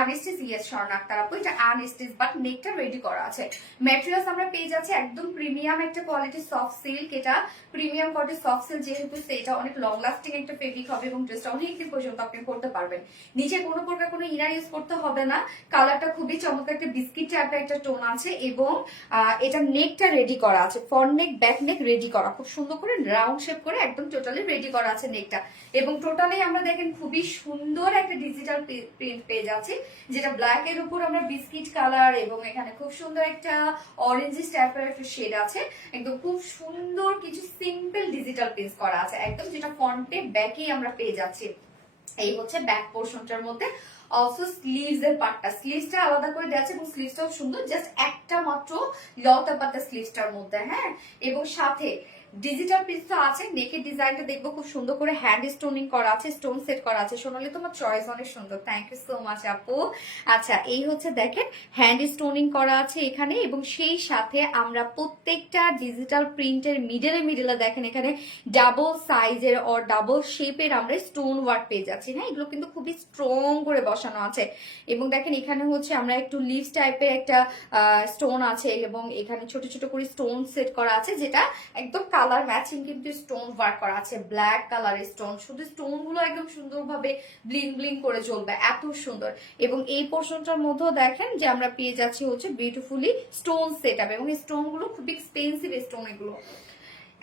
আনস্টিচ? ইয়েস স্বর্ণ আক্তার আপু, এটা আনস্টিচ বাট নেকটা রেডি করা আছে। ম্যাটেরিয়ালস আমরা পেয়ে যাচ্ছি একদম প্রিমিয়াম একটা কোয়ালিটি সফট সিল্ক। এটা প্রিমিয়াম কোয়ালিটি সফট সিল্ক যেহেতু এটা অনেক লং লাস্টিং একটা ফেব্রিক হবে এবং ড্রেসটা অনেকদিন পর্যন্ত আপনি পরতে পারবেন। নিচে কোনো প্রকার কোনো ইনার ইউজ করতে হবে না। কালারটা খুবই চমৎকার একটা বিস্কিট টাইপের একটা টোন আছে, এবং এটা নেকটা রেডি করা আছে, ফ্রন্ট নেক ব্যাক নেক রেডি করা, খুব সুন্দর করে রাউন্ড শেপ করে একদম টোটালি রেডি করা আছে নেকটা। এবং টোটালি আমরা দেখেন খুবই সুন্দর একটা ডিজিটাল প্রিন্ট পেয়ে যাচ্ছি, যেটা ব্ল্যাক এর উপর আমরা বিস্কিট কালার, এবং এখানে খুব সুন্দর একটা অরেঞ্জিস টাইপের একটা শেড আছে। একদম খুব সুন্দর কিছু সিম্পল ডিজিটাল প্রিন্ট করা আছে একদম, যেটা ফ্রন্টে ব্যাকে আমরা পেয়ে যাচ্ছি। এই হচ্ছে ব্যাক পোর্শনটার মধ্যে। অলসো স্লিভস এর পার্টটা, স্লিভসটা আলাদা করে দেওয়া আছে এবং স্লিভসটাও সুন্দর, জাস্ট একটা মাত্র লতা পাতা স্লিভসটার মধ্যে, হ্যাঁ। এবং সাথে ডিজিটাল প্রিন্ট তো আছে। নেকের ডিজাইনটা দেখবো খুব সুন্দর করে হ্যান্ড স্টোনিং করা আছে, স্টোন সেট করা আছে। সোনালি তোমার চয়েস অনেক সুন্দর, থ্যাংক ইউ সো মাচ আপু। আচ্ছা, এই হচ্ছে দেখেন হ্যান্ড স্টোনিং করা আছে এখানে, এবং সেই সাথে আমরা প্রত্যেকটা ডিজিটাল প্রিন্টের মিডলে দেখেন এখানে ডাবল সাইজের ও ডাবল শেপের আমরা স্টোন ওয়ার্ক পেয়ে যাচ্ছি। হ্যাঁ, এগুলো কিন্তু খুবই স্ট্রং করে বসানো আছে। এবং দেখেন এখানে হচ্ছে আমরা একটু লিভস টাইপের একটা স্টোন আছে, এবং এখানে ছোট ছোট করে স্টোন সেট করা আছে, যেটা একদম কালার ম্যাচিং কিন্তু স্টোন ওয়ার্ক করা আছে, ব্ল্যাক কালারের স্টোন। শুধু স্টোন গুলো একদম সুন্দরভাবে ব্লিং ব্লিং করে জ্বলবে, এত সুন্দর। এবং এই পোর্শনটার মধ্যেও দেখেন যে আমরা পেয়ে যাচ্ছি হচ্ছে বিউটিফুলি স্টোন সেট আপ, এবং এই স্টোন গুলো খুব এক্সপেন্সিভ স্টোন এগুলো।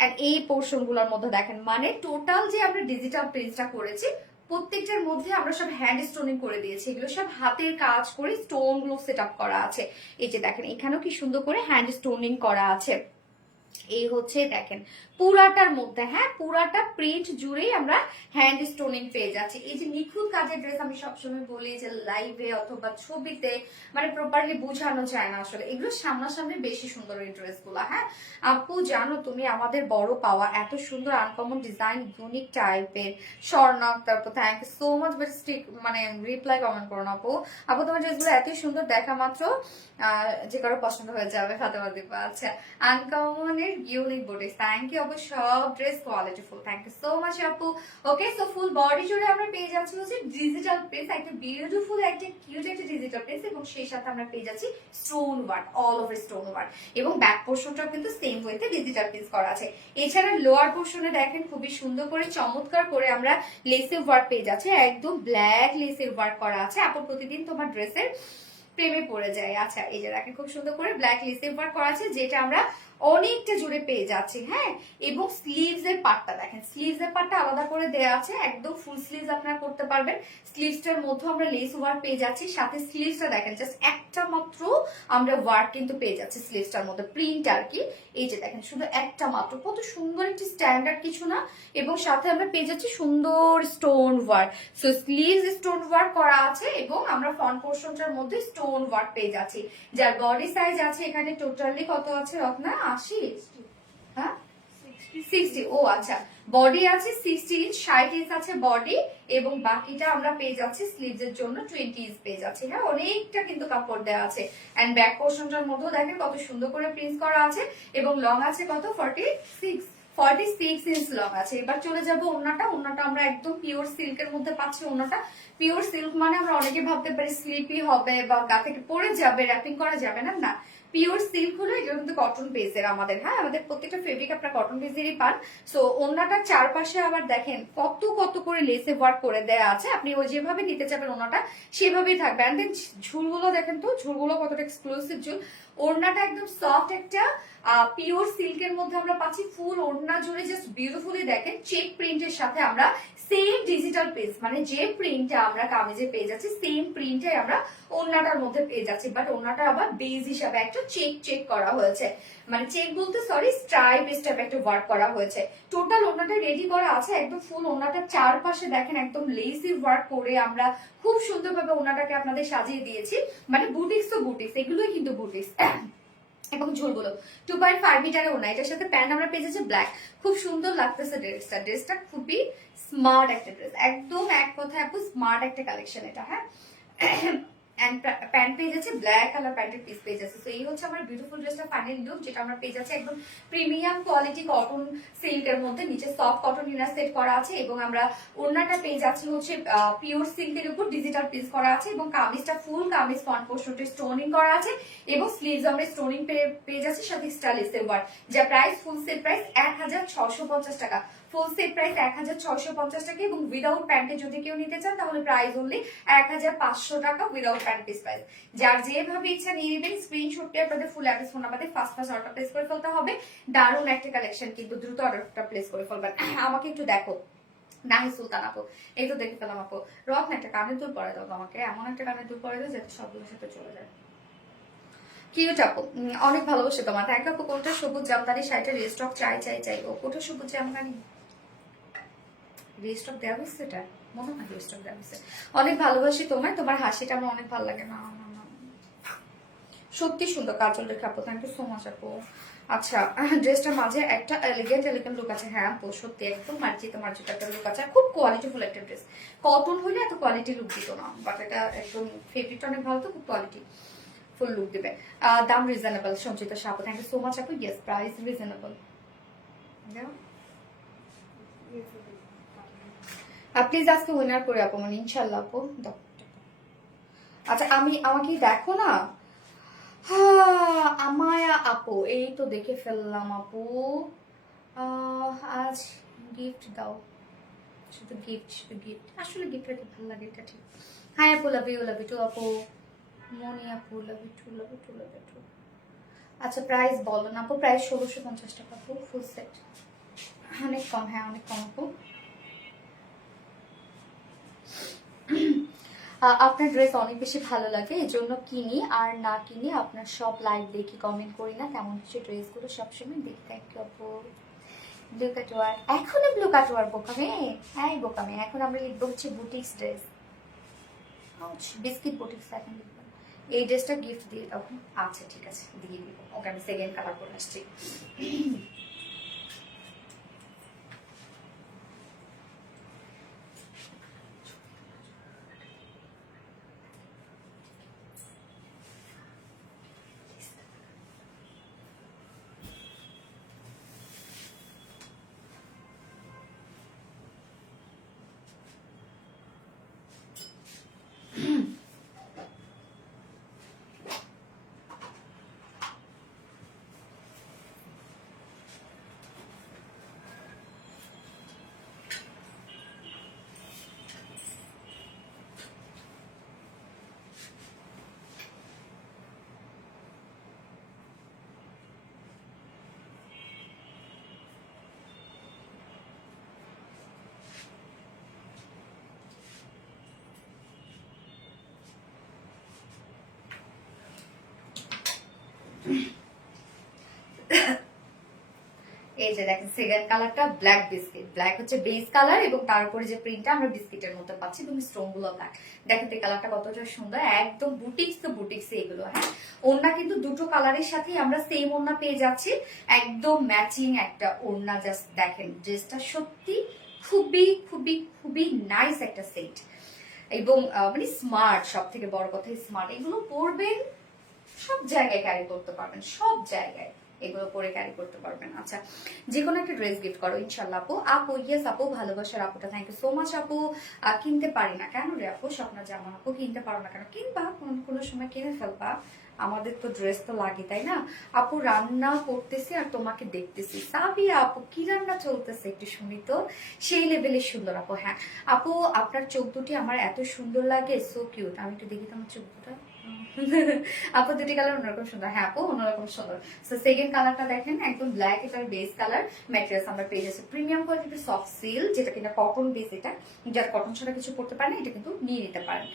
আর এই পোর্শন গুলোর মধ্যে দেখেন মানে টোটাল যে আমরা ডিজিটাল প্রিন্টটা করেছি প্রত্যেকটার মধ্যে আমরা সব হ্যান্ড স্টোনিং করে দিয়েছি, এগুলো সব হাতের কাজ করে স্টোন গুলো সেট আপ করা আছে। এই যে দেখেন এখানেও কি সুন্দর করে হ্যান্ড স্টোনিং করা আছে। এই হচ্ছে দেখেন পুরাটার মধ্যে, হ্যাঁ পুরাটা প্রিন্ট জুড়েই আমরা হ্যান্ড স্টোনিং পেয়ে যাচ্ছি। এই যে নিখুঁত কাজের ড্রেস আমি সবসময় বলি যে লাইভে অথবা ছবিতে মানে প্রপারলি বোঝানো যায় না, আসলে এগুলো সামনাসামনি বেশি সুন্দর এই ড্রেস গুলা। হ্যাঁ আপু, জানো তুমি আমাদের বড় পাওয়া, এত সুন্দর আনকমন ডিজাইন ইউনিক টাইপের। স্বর্ণক, তারপর thank you so much, but stick মানে রিপ্লাই কমেন্ট করো না আপু। আপু তোমার ড্রেসগুলো এতই সুন্দর, দেখা মাত্র যে কারো পছন্দ হয়ে যাবে। ফাতেমা দীপা, আচ্ছা আনকমনের ইউনিক বডি, থ্যাংক ইউ আপু, সব ড্রেস কোয়ালিটিফুল, থ্যাংক ইউ সো মাচ আপু। ওকে, সো ফুল বডি জুড়ে আমরা পেয়ে যাচ্ছি হচ্ছে ডিজিটাল প্রিন্ট, একটা বিউটিফুল একটা কিউট একটা ডিজিটাল প্রিন্ট, এবং সেই সাথে আমরা পেয়ে যাচ্ছি stone work, all over stone work, এবং ব্যাক পোর্শনটাও কিন্তু সেম ওয়েতে ডিজিটাল প্রিন্ট করা আছে। এছাড়া লোয়ার পোর্শনে দেখেন খুবই সুন্দর করে চমৎকার করে আমরা লেসের ওয়ার্ক পেয়ে যাচ্ছি, একদম ব্ল্যাক লেসের ওয়ার্ক করা আছে। আপু প্রতিদিন তোমার ড্রেসের প্রেমে পড়ে যায়। আচ্ছা, এই যে দেখেন খুব সুন্দর করে ব্ল্যাক লেসের ওয়ার্ক করা আছে, যেটা আমরা অনেকটা জুড়ে পেয়ে যাচ্ছি। হ্যাঁ, এবং স্লিভস এর পার্টটা দেখেন, স্লিভস এর পার্টটা আলাদা করে দেওয়া আছে, একদম ফুল স্লিভস আপনারা করতে পারবেন। স্লিভসটার মধ্যে আমরা লেস ওয়ার্ক পেয়ে যাচ্ছি, সাথে স্লিভসটা দেখেন জাস্ট একটা মাত্র আমরা ওয়ার্ক কিন্তু পেয়ে যাচ্ছি স্লিভসটার মধ্যে, প্রিন্ট আর কি। এই যে দেখেন শুধু একটা মাত্র, কত সুন্দর একটি স্ট্যান্ডার্ড কিছু না, এবং সাথে আমরা পেয়ে যাচ্ছি সুন্দর stone work. So sleeves stone work করা আছে, এবং আমরা ফ্রন্ট পোর্শনটার মধ্যে স্টোন ওয়ার্ক পেয়ে যাচ্ছি। যার বডি সাইজ আছে এখানে টোটালি কত আছে রত্না? 80, হ্যাঁ 60। ও আচ্ছা, বডি আছে 60 ইঞ্চ, 60 ইঞ্চ আছে বডি, এবং বাকিটা আমরা পেয়ে যাচ্ছি স্লিভস এর জন্য 20 ইঞ্চ পেয়ে যাচ্ছি। হ্যাঁ, অনেকটা কিন্তু কাপড় দেওয়া আছে। এন্ড ব্যাক পোর্শনটার মধ্যে দেখেন কত সুন্দর করে প্রিন্ট করা আছে, এবং লং আছে কত 46 ইঞ্চ লং আছে। এবার চলে যাবো ওন্নাটা। ওন্নাটা আমরা একদম পিওর সিল্কের মধ্যে পাচ্ছি। ওন্নাটা পিওর সিল্ক মানে আমরা অনেকে ভাবতে পারি স্লিপি হবে বা গা থেকে পড়ে যাবে, র্যাপিং করা যাবে না, না পিওর সিল্ক হলো, এগুলো কিন্তু কটন বেসের আমাদের। হ্যাঁ, আমাদের প্রত্যেকটা ফেব্রিক আপনার কটন বেসেরই পান। সো ওন্নাটার চারপাশে আবার দেখেন কত কত করে লেসে ওয়ার্ক করে দেয়া আছে, আপনি ওই যেভাবে নিতে চাবেন ওন্নাটা সেভাবেই থাকবে। এন্ড দেন ঝুলগুলো দেখেন তো, ঝুলগুলো কতটা এক্সক্লুসিভ ঝুল। ওড়নাটা একদম সফট একটা পিওর সিল্কের মধ্যে আমরা পাচ্ছি, ফুল ওড়না জুড়ে জাস্ট বিউটিফুলি দেখেন চেক প্রিন্টের সাথে আমরা সেম ডিজিটাল পেজ, মানে যে প্রিন্টটা আমরা কামিজে পেয়ে যাচ্ছি সেম প্রিন্টে আমরা ওড়নাটার মধ্যে পেয়ে যাচ্ছি, বাট ওড়নাটা আবার বেজ হিসাবে একটা চেক করা হয়েছে, মানে চেক বলতে সরি স্ট্রাইপ স্টেপ একটা ওয়ার্ক করা হয়েছে। টোটাল ওড়নাটা রেডি করা আছে একদম ফুল। ওড়নাটার চারপাশে দেখেন একদম লেসি ওয়ার্ক করে আমরা খুব সুন্দরভাবে ওড়নাটাকে আপনাদের সাজিয়ে দিয়েছি, মানে বুটিক্স তো বুটিক্স, এগুলোই কিন্তু বুটিক্স। এবং ঝুলগুলো 2.5 মিটারের ওনা, এটার সাথে প্যান্ট আমরা পেয়ে যাচ্ছি ব্ল্যাক। খুব সুন্দর লাগতেছে ড্রেসটা, ড্রেসটা খুবই স্মার্ট একটা ড্রেস, একদম এক কথায় আপু স্মার্ট একটা কালেকশন এটা। হ্যাঁ, প্যান্ট পেয়ে যাচ্ছে ব্ল্যাক কালার, প্যান্টের পিস পেয়ে যাচ্ছে। তো এই হচ্ছে আমার বিউটিফুল ড্রেসটা ফাইনাল লুক, যেটা আমরা পেয়ে যাচ্ছি একদম প্রিমিয়াম কোয়ালিটি কটন সিল্কের মধ্যে, নিচে সফট কটন ইনার সেট করা আছে এবং আমরা ওড়নাটা পেয়ে যাচ্ছি হচ্ছে পিওর সিল্কের উপর ডিজিটাল পিস করা আছে এবং কামিজটা ফুল কামিজ ফ্রন্ট পোর্শনটা স্টোনিং করা আছে এবং স্লিভস আমরা স্টোনিং পেয়ে যাচ্ছি সাথে স্টাইলিশ সিলভার, যা প্রাইস ফুল সেট প্রাইস 1650 টাকা। ফুল সেট প্রাইস 1650 টাকা এবং উইদাউট প্যান্টে যদি কেউ নিতে চান তাহলে প্রাইস অনলি 1500 টাকা উইদাউট প্যান্ট পিস প্রাইস। যার যেভাবে ইচ্ছা নিয়ে নেবেন, স্ক্রিনশট দিয়ে আপনাদের ফুল অ্যাড্রেস ফোন নাম্বারে ফার্স্ট অর্ডার প্লেস করে ফেলতে হবে। দারুণ একটা কালেকশন, কিন্তু দ্রুত অর্ডারটা প্লেস করে ফেলবেন। আমাকে একটু দেখো নাহি সুলতান আপু, এই তো দেখে ফেলাম আপু। রত্ন একটা কানের দুল পরে দাও আমাকে, এমন একটা কানের দুল পরে দাও যাতে সবগুলোর সাথে চলে যায়। কিউট আপু, অনেক ভালোবাসে তোমার। থ্যাংক আপু। কোনটা সবুজ জামদানি শাড়িটা রিস্টক চাই ও কোনটা সবুজ জামদানি রিস্টক দেওয়া হয়েছে, এটা মনে হয় রিস্টক দেওয়া হয়েছে। অনেক ভালোবাসি তোমায়, তোমার হাসিটা আমার অনেক ভালো লাগে। না না না, সত্যি সুন্দর কাজল রেখে আপু, থ্যাংক ইউ সো মাচ আপু। আচ্ছা, ড্রেসটার মাঝে একটা এলিগেন্ট লুক আছে। হ্যাঁ আপু সত্যি একদম মার্জিত একটা লুক আছে, খুব কোয়ালিটিফুল একটা ড্রেস। কটন হলে এত কোয়ালিটি লুক দিত না, বাট এটা একদম ফেব্রিকটা অনেক ভালো, তো খুব কোয়ালিটি ফুল লুক দিবে। দাম রিজনেবল সঞ্চিতা আপু, থ্যাংক ইউ সো মাচ আপু। Yes, price reasonable. প্লিজ আজকে উইনার করে আপু, মানে ইনশাল্লাহ আপু দাও। আচ্ছা আমাকে দেখো না, আমায়া আপু, এই তো দেখে ফেললাম আপু। আজ গিফট দাও, শুধু গিফট আসলে গিফট রেখে ভালো লাগে, এটা ঠিক। হাই আপু, লাভ ইউ টু আপু। মনি আপু, লাভ ইউ টু। আচ্ছা প্রাইস বলো না আপু। প্রাইস 1650 টাকা আপু, ফুল সেট। অনেক কম, হ্যাঁ অনেক কম আপু। আপনার ড্রেস অনেক বেশি ভালো লাগে, এই জন্য কিনি, আর না কিনি আপনার সব লাইভ দেখি, কমেন্ট করি না, তেমন কিছু ড্রেসগুলো সবসময় দেখি। থ্যাংক ইউ আপু। ব্লু কাটওয়ার, এখনো ব্লু কাটওয়ার বোকামে? হ্যাঁ বোকামে, এখন আমরা লিখবো হচ্ছে বুটিক্স ড্রেস, বিস্কিট বুটিক্স এখন লিখবো। এই ড্রেসটা গিফট দিয়ে দাও। আচ্ছা ঠিক আছে, দিয়ে দিব। ওকে, আমি সেকেন্ড কালার করে আসছি। এই যে দেখেন সেকেন্ড কালারটা ব্ল্যাক বিস্কিট, ব্ল্যাক হচ্ছে বেস কালার এবং তার উপরে যে প্রিন্টটা আমরা বিস্কিটের মতো পাচ্ছি এবং স্টোন গুলো ব্ল্যাক। দেখেন এই কালারটা কতটা সুন্দর, একদম বুটিক্স, তো বুটিক্স এগুলো। হ্যাঁ, ওড়না কিন্তু দুটো কালারের সাথেই আমরা সেম ওড়না পেয়ে যাচ্ছি, একদম ম্যাচিং একটা ওড়না। জাস্ট দেখেন ড্রেসটা সত্যি খুবই খুবই খুবই নাইস একটা সেট এবং মানে স্মার্ট, সব থেকে বড় কথা স্মার্ট। এগুলো পরবেন সব জায়গায় ক্যারি করতে পারবেন, সব জায়গায় এগুলো পরে ক্যারি করতে পারবেন। আচ্ছা, যে কোনো একটা ড্রেস গিফট করো ইনশাল্লাহ আপু। আপু ইয়েস আপু, ভালোবাসার আপুটা, থ্যাংক ইউ সো মাচ আপু। কিনতে পারি না কেন রে আপু? স্বপ্ন জামা আপু, কিনতে পারো না কেন? কিনবা, কোনো সময় কিনে ফেলবা, আমাদের তো ড্রেস তো লাগে তাই না আপু। রান্না করতেছি আর তোমাকে দেখতেছি। সাবিয়া আপু, কি রান্না চলতেছে একটু শুনি তো, সেই লেভেলের সুন্দর আপু। হ্যাঁ আপু, আপনার চোখ দুটি আমার এত সুন্দর লাগে, সো কিউট। আমি একটু দেখি তোমার চোখ দুটা। আপু দুটি কালার অন্যরকম সুন্দর। হ্যাঁ আপু অন্যরকম সুন্দর। সো সেকেন্ড কালারটা দেখেন, একদম ব্ল্যাক, এটার বেস কালার। ম্যাটেরিয়ালস আমরা পেয়ে যাচ্ছি প্রিমিয়াম কোয়ালিটির সফট সিল্ক, যেটা কিনা কটন বেস। এটা যার কটন ছাড়া কিছু পড়তে পারে না, এটা কিন্তু নিয়ে নিতে পারেন।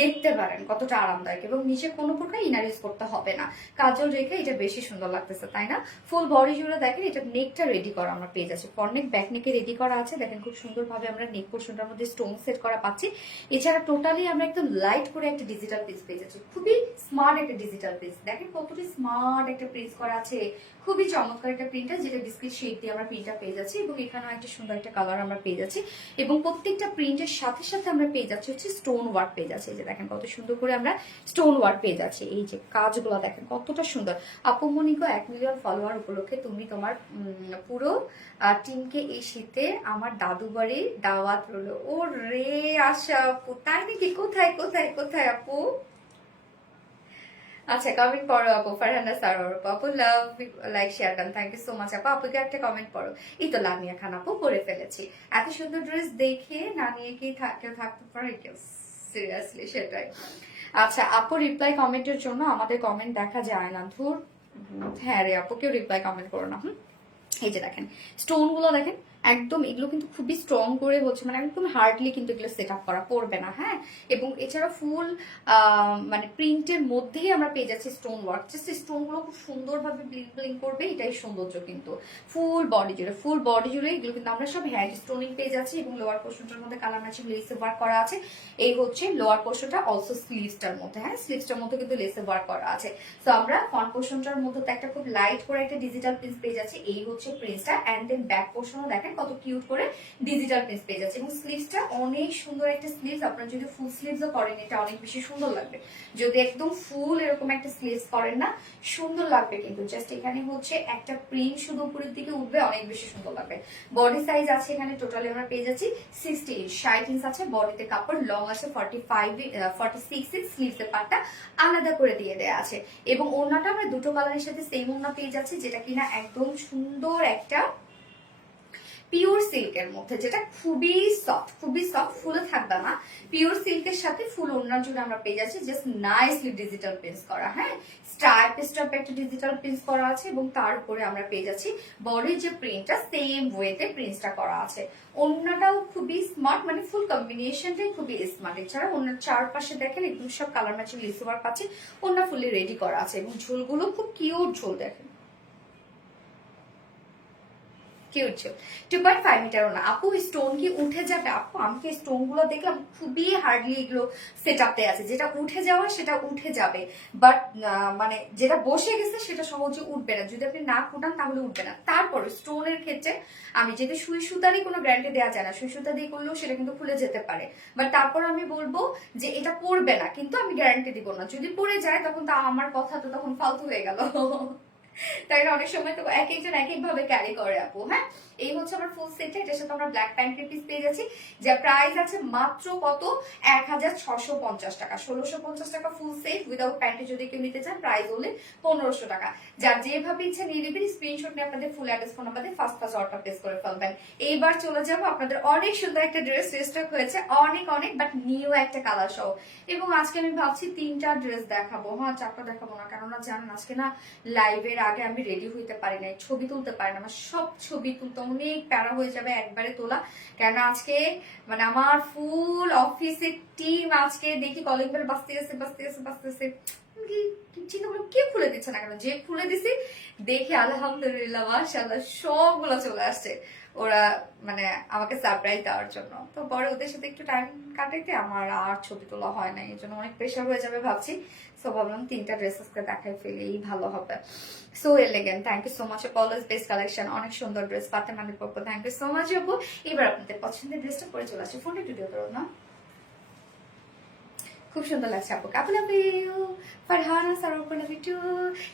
দেখতে পারেন কতটা আরামদায়ক, এবং নিচে কোনো প্রকার ইনার ইউজ করতে হবে না। কাজল রেখে এটা বেশি সুন্দর লাগতেছে, তাই না? ফুল বডি জুড়ে দেখেন এটা নেকটা রেডি করা আমরা পেয়ে যাচ্ছি, ফ্রন্ট ব্যাক নেকে রেডি করা আছে। দেখেন খুব সুন্দরভাবে আমরা নেক পোর্শনটার মধ্যে স্টোন সেট করা পাচ্ছি। এছাড়া টোটালি আমরা একদম লাইট করে একটা ডিজিটাল পিস পেয়ে যাচ্ছি, খুবই স্মার্ট একটা ডিজিটাল পিস। দেখেন কতটি স্মার্ট একটা প্রিন্ট করা আছে, খুবই চমৎকার একটা প্রিন্টার, যেটা বিস্কিট শেড দিয়ে আমরা প্রিন্টটা পেয়ে যাচ্ছি, এবং এখানেও একটা সুন্দর একটা কালার আমরা পেয়ে যাচ্ছি। এবং প্রত্যেকটা প্রিন্টের সাথে সাথে আমরা পেয়ে যাচ্ছি হচ্ছে স্টোন ওয়ার্ক পেয়ে যাচ্ছি। এই যে দেখেন কত সুন্দর করে আমরা স্টোন ওয়ার্ক পেয়ে যাচ্ছি, এই যে কাজগুলো দেখেন কতটা সুন্দর। আপু মনিকো 1 মিলিয়ন ফলোয়ার উপলক্ষে তুমি তোমার পুরো টিমকে এই শীতে আমার দাদু বাড়ির দাওয়াত রইল। ও রে আশা আপু, তাই নাকি? কোথায় কোথায় কোথায় আপু? আচ্ছা কমেন্ট পড়ো আপু, ফারহানা সারোয়ার আপু, love like share done, thank you so much আপু। আপুকে একটা কমেন্ট পড়ো। এই তো লামিয়া খান আপু করে ফেলেছি, এত সুন্দর ড্রেস দেখে না নিয়ে কি কেউ থাকতে পারে কেউ? সিরিয়াসলি সেটাই। আচ্ছা আপু রিপ্লাই কমেন্টের জন্য আমাদের কমেন্ট দেখা যায় না, ধুর। হ্যাঁ রে আপু, কেউ রিপ্লাই কমেন্ট করো না। এই যে দেখেন স্টোন গুলো দেখেন, একদম এগুলো কিন্তু খুবই স্ট্রং করে হচ্ছে, মানে একদম হার্ডলি কিন্তু এগুলো সেট আপ করা পড়বে না, হ্যাঁ। এবং এছাড়া ফুল মানে প্রিন্টের মধ্যেই আমরা পেয়ে যাচ্ছি স্টোন ওয়ার্ক, জাস্ট স্টোন গুলো খুব সুন্দরভাবে ব্লিং ব্লিং করবে, এটাই সৌন্দর্য কিন্তু ফুল বডি জুড়ে এগুলো কিন্তু আমরা সব হ্যান্ড স্টোনিং পেয়ে যাচ্ছি। এবং লোয়ার পোর্শনটার মধ্যে কালার ম্যাচিং লেসে ওয়ার্ক করা আছে। এই হচ্ছে লোয়ার পোর্শনটা, অলসো স্লিভসটার মধ্যে, হ্যাঁ স্লিভসটার মধ্যে কিন্তু লেসে ওয়ার্ক করা আছে। তো আমরা ফ্রন্ট পোর্শনটার মধ্যে একটা খুব লাইট করে একটা ডিজিটাল প্রিন্ট পেয়ে যাচ্ছি, এই হচ্ছে প্রিন্টটা। এন্ড দেন ব্যাক পোর্শনও দেখেন কত কিউট করে ডিজিটাল প্রিন্ট পেয়ে যাচ্ছে। এবং স্লিভসটা অনেক সুন্দর একটা স্লিভস, আপনারা যদি ফুল স্লিভসও করেন এটা অনেক বেশি সুন্দর লাগবে। যদি একদম ফুল এরকম একটা স্লিভস করেন না, সুন্দর লাগবে কিন্তু। জাস্ট এখানে হচ্ছে একটা প্রিন্ট শুধু উপরের দিকে উঠবে, অনেক বেশি সুন্দর লাগবে। বডি সাইজ আছে এখানে টোটালি আমরা পেয়ে যাচ্ছি 60 ইঞ্চ আছে বডিতে কাপড়, লং আছে 46 ইঞ্চ, স্লিভসের পার্টটা আলাদা করে দিয়ে দেওয়া আছে। এবং ওড়নাটা আমরা দুটো কালারের সাথে সেম ওড়না পেয়ে যাচ্ছি, যেটা কিনা একদম সুন্দর একটা পিওর সিল্কের মধ্যে, যেটা খুবই সফট, ফুলে থাকবে না। পিওর সিল্কের সাথে ফুল ওড়নার জন্য আমরা পেয়ে যাচ্ছি জাস্ট নাইসলি ডিজিটাল প্রিন্টস করা, হ্যাঁ স্ট্রাইপ একটা ডিজিটাল প্রিন্টস করা আছে। এবং তার উপরে আমরা পেয়ে যাচ্ছি বডির যে প্রিন্টটা সেম ওয়েতে প্রিন্টসটা করা আছে। ওড়নাটাও খুবই স্মার্ট, মানে ফুল কম্বিনেশনটাই খুবই স্মার্ট। এছাড়া ওড়নার চারপাশে দেখেন একদম সব কালার ম্যাচিং লেস ওয়ার্ক আছে, ওড়না ফুলি রেডি করা আছে। এবং ঝোলগুলো খুব কিউট ঝোল, দেখেন কিউট ছিল। 2.5 মিটার না আপু, স্টোন কি উঠে যাবে? আপু আমি কি স্টোন গুলো দেখলাম খুবই হার্ডলি এগুলো সেট আপে আছে, যেটা উঠে যাওয়া সেটা উঠে যাবে, বাট মানে যেটা বসে গেছে সেটা সহজে উঠবে না, যদি আপনি না ফুটান তাহলে উঠবে না। তারপর স্টোনের ক্ষেত্রে আমি যদি সুই সুতারই কোনো গ্যারান্টি দেওয়া যায় না, সুই সুতা দিয়ে করলেও সেটা কিন্তু খুলে যেতে পারে, বাট তারপর আমি বলবো যে এটা পড়বে না, কিন্তু আমি গ্যারান্টি দিব না। যদি পড়ে যায় তখন তা আমার কথা তো তখন ফালতু হয়ে গেল। তাই না, অনেক সময় তো এক একজন এক এক ভাবে ক্যারি করে আপু। হ্যাঁ এই হচ্ছে আমার ফুল সেটটা, এটার সাথে আমরা ব্ল্যাক প্যান্টের পিস পেয়ে যাচ্ছি, যা প্রাইস আছে মাত্র কত 1650 টাকা। 1650 টাকা ফুল সেট উইদাউট প্যান্টে যদি কেউ নিতে চান, প্রাইস হলে 1500 টাকা। যার যেভাবে ইচ্ছা নিয়ে নেবেন, স্ক্রিনশট নিয়ে আপনাদের ফুল অ্যাড্রেস ফোন নাম্বার দিয়ে ফার্স্ট অর্ডার প্লেস করে ফেলবেন। এইবার চলে যাবো আপনাদের অনেক সুন্দর একটা ড্রেস রিস্টক হয়েছে, অনেক বাট নিউ একটা কালার সহ। এবং আজকে আমি ভাবছি 3টা ড্রেস দেখাবো, হ্যাঁ 4টা দেখাবো না, কেননা জানেন আজকে না লাইভের আগে আমি রেডি হইতে পারি নাই, ছবি তুলতে পারি না, আমার সব ছবি তুলতে অনেক প্যারা হয়ে যাবে একবারে তোলা। কেন আজকে মানে আমার ফুল অফিসের টিম আজকে দেখি কলিং বেল বাজতেছে, চিন্তা করলাম কেউ খুলে দিচ্ছে না কেন, যে খুলে দিছি দেখে আলহামদুলিল্লাহ মাশাআল্লাহ সবগুলো চলে আসছে, ওরা মানে আমাকে সারপ্রাইজ দেওয়ার জন্য। তো পরে ওদের সাথে একটু টাইম কাটাইতে আমার আর ছবি তোলা হয় না, এই জন্য অনেক প্রেশার হয়ে যাবে ভাবছি। সো ভাবলাম 3টা ড্রেসেসকে দেখাই ফেলেই ভালো হবে। So elegant, thank you so much, always best collection, অনেক সুন্দর ড্রেস পাতে মানে পড়বো, থ্যাংক ইউ সো মাচ আপু। এবার আপনাদের পছন্দের ড্রেসটা পরে চলে আসছে, ফোনে ভিডিও করো না, খুব সুন্দর লাগছে আপু। আপু love you, Farhana Sarwar love you too.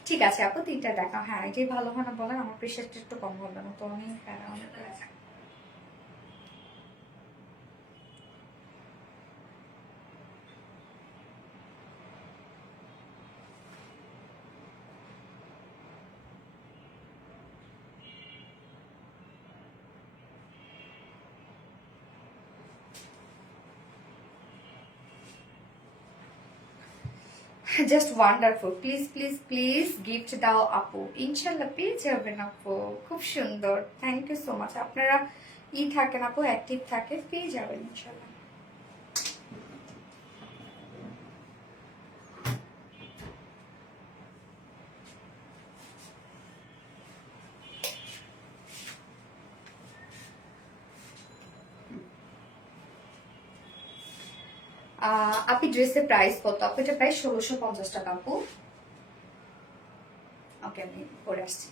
ঠিক আছে আপু 3টা দেখাও, হ্যাঁ এটাই ভালো হয় না বলেন, আমার প্রেশারটা একটু কম হবে না তো, অনেক প্যারা অনেক প্যারা। জাস্ট ওয়ান্ডারফুল, প্লিজ গিফট দাও আপু, ইনশাল্লাহ পেয়ে যাবেন আপু, খুব সুন্দর, থ্যাংক ইউ সো মাচ। আপনারা থাকেন আপু, অ্যাক্টিভ থাকে, পেয়ে যাবেন ইনশাল্লাহ। আপনি ড্রেসের প্রাইস কত? আপু এটা প্রাইস 1650 টাকা আপু। ওকে, আমি পরে আসছি।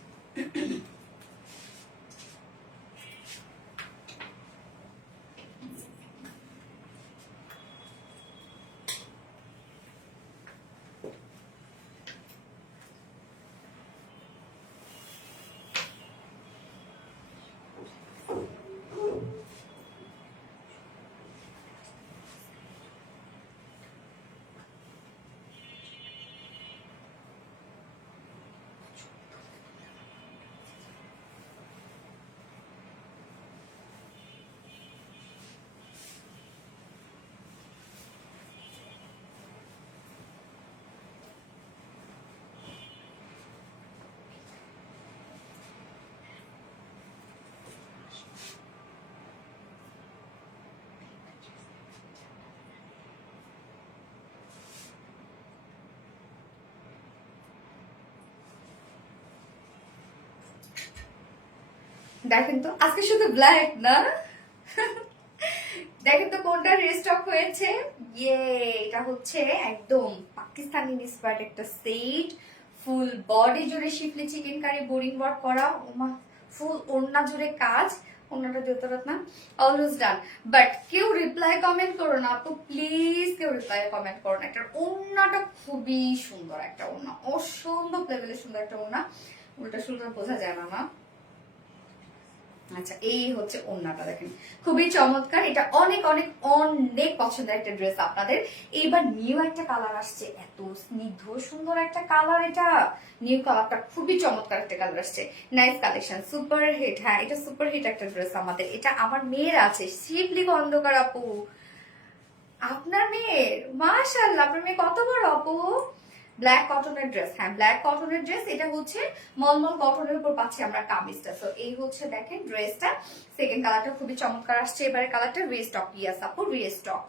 দেখেন তো আজকে শুধু ব্ল্যাক না, দেখেন তো কোনটা রিস্টক হয়েছে। ইয়ে, এটা হচ্ছে একদম পাকিস্তানি ইন্সপায়ার্ড একটা সেট, ফুল বডি জুড়ে শিফলি চিকেন কারি বোরিং ওয়ার্ক করা, ওমা ফুল ওড়না জুড়ে কাজ। ওড়নাটা যতরাত না অলওয়েজ ডান। বাট কেউ রিপ্লাই কমেন্ট করো না আপু, প্লিজ কেউ রিপ্লাই কমেন্ট করো না। একটা ওড়নাটা খুবই সুন্দর একটা ওড়না, অসম্ভব লেভেলের সুন্দর একটা ওড়না। উল্টা সুলটা বোঝা যায় না। আচ্ছা, এই হচ্ছে ওড়নাটা, দেখেন খুবই চমৎকার। এটা অনেক অনেক অনেক পছন্দের একটা ড্রেস আপনাদের। এইবার নিউ একটা কালার আসছে, এত স্নিগ্ধ সুন্দর একটা কালার। এটা নিউ কালারটা খুবই চমৎকার একটা কালার আসছে। Nice collection, super hit. হ্যাঁ, এটা সুপার হিট একটা ড্রেস আমাদের। এটা আমার মেয়ের আছে, শিবলি খন্দকার আপু। আপনার মেয়ের? মাশাআল্লাহ, আপনার মেয়ে কত বড় আপু? ব্ল্যাক কটনের ড্রেস। হ্যাঁ, ব্ল্যাক কটনের ড্রেস। এটা হচ্ছে মলমল কটনের উপর পাচ্ছি আমরা কামিজটা। তো এই হচ্ছে দেখেন ড্রেসটা। সেকেন্ড কালারটা খুবই চমৎকার আসছে। এবারে কালারটা রিস্টক। ইয়াস আপু, রিস্টক।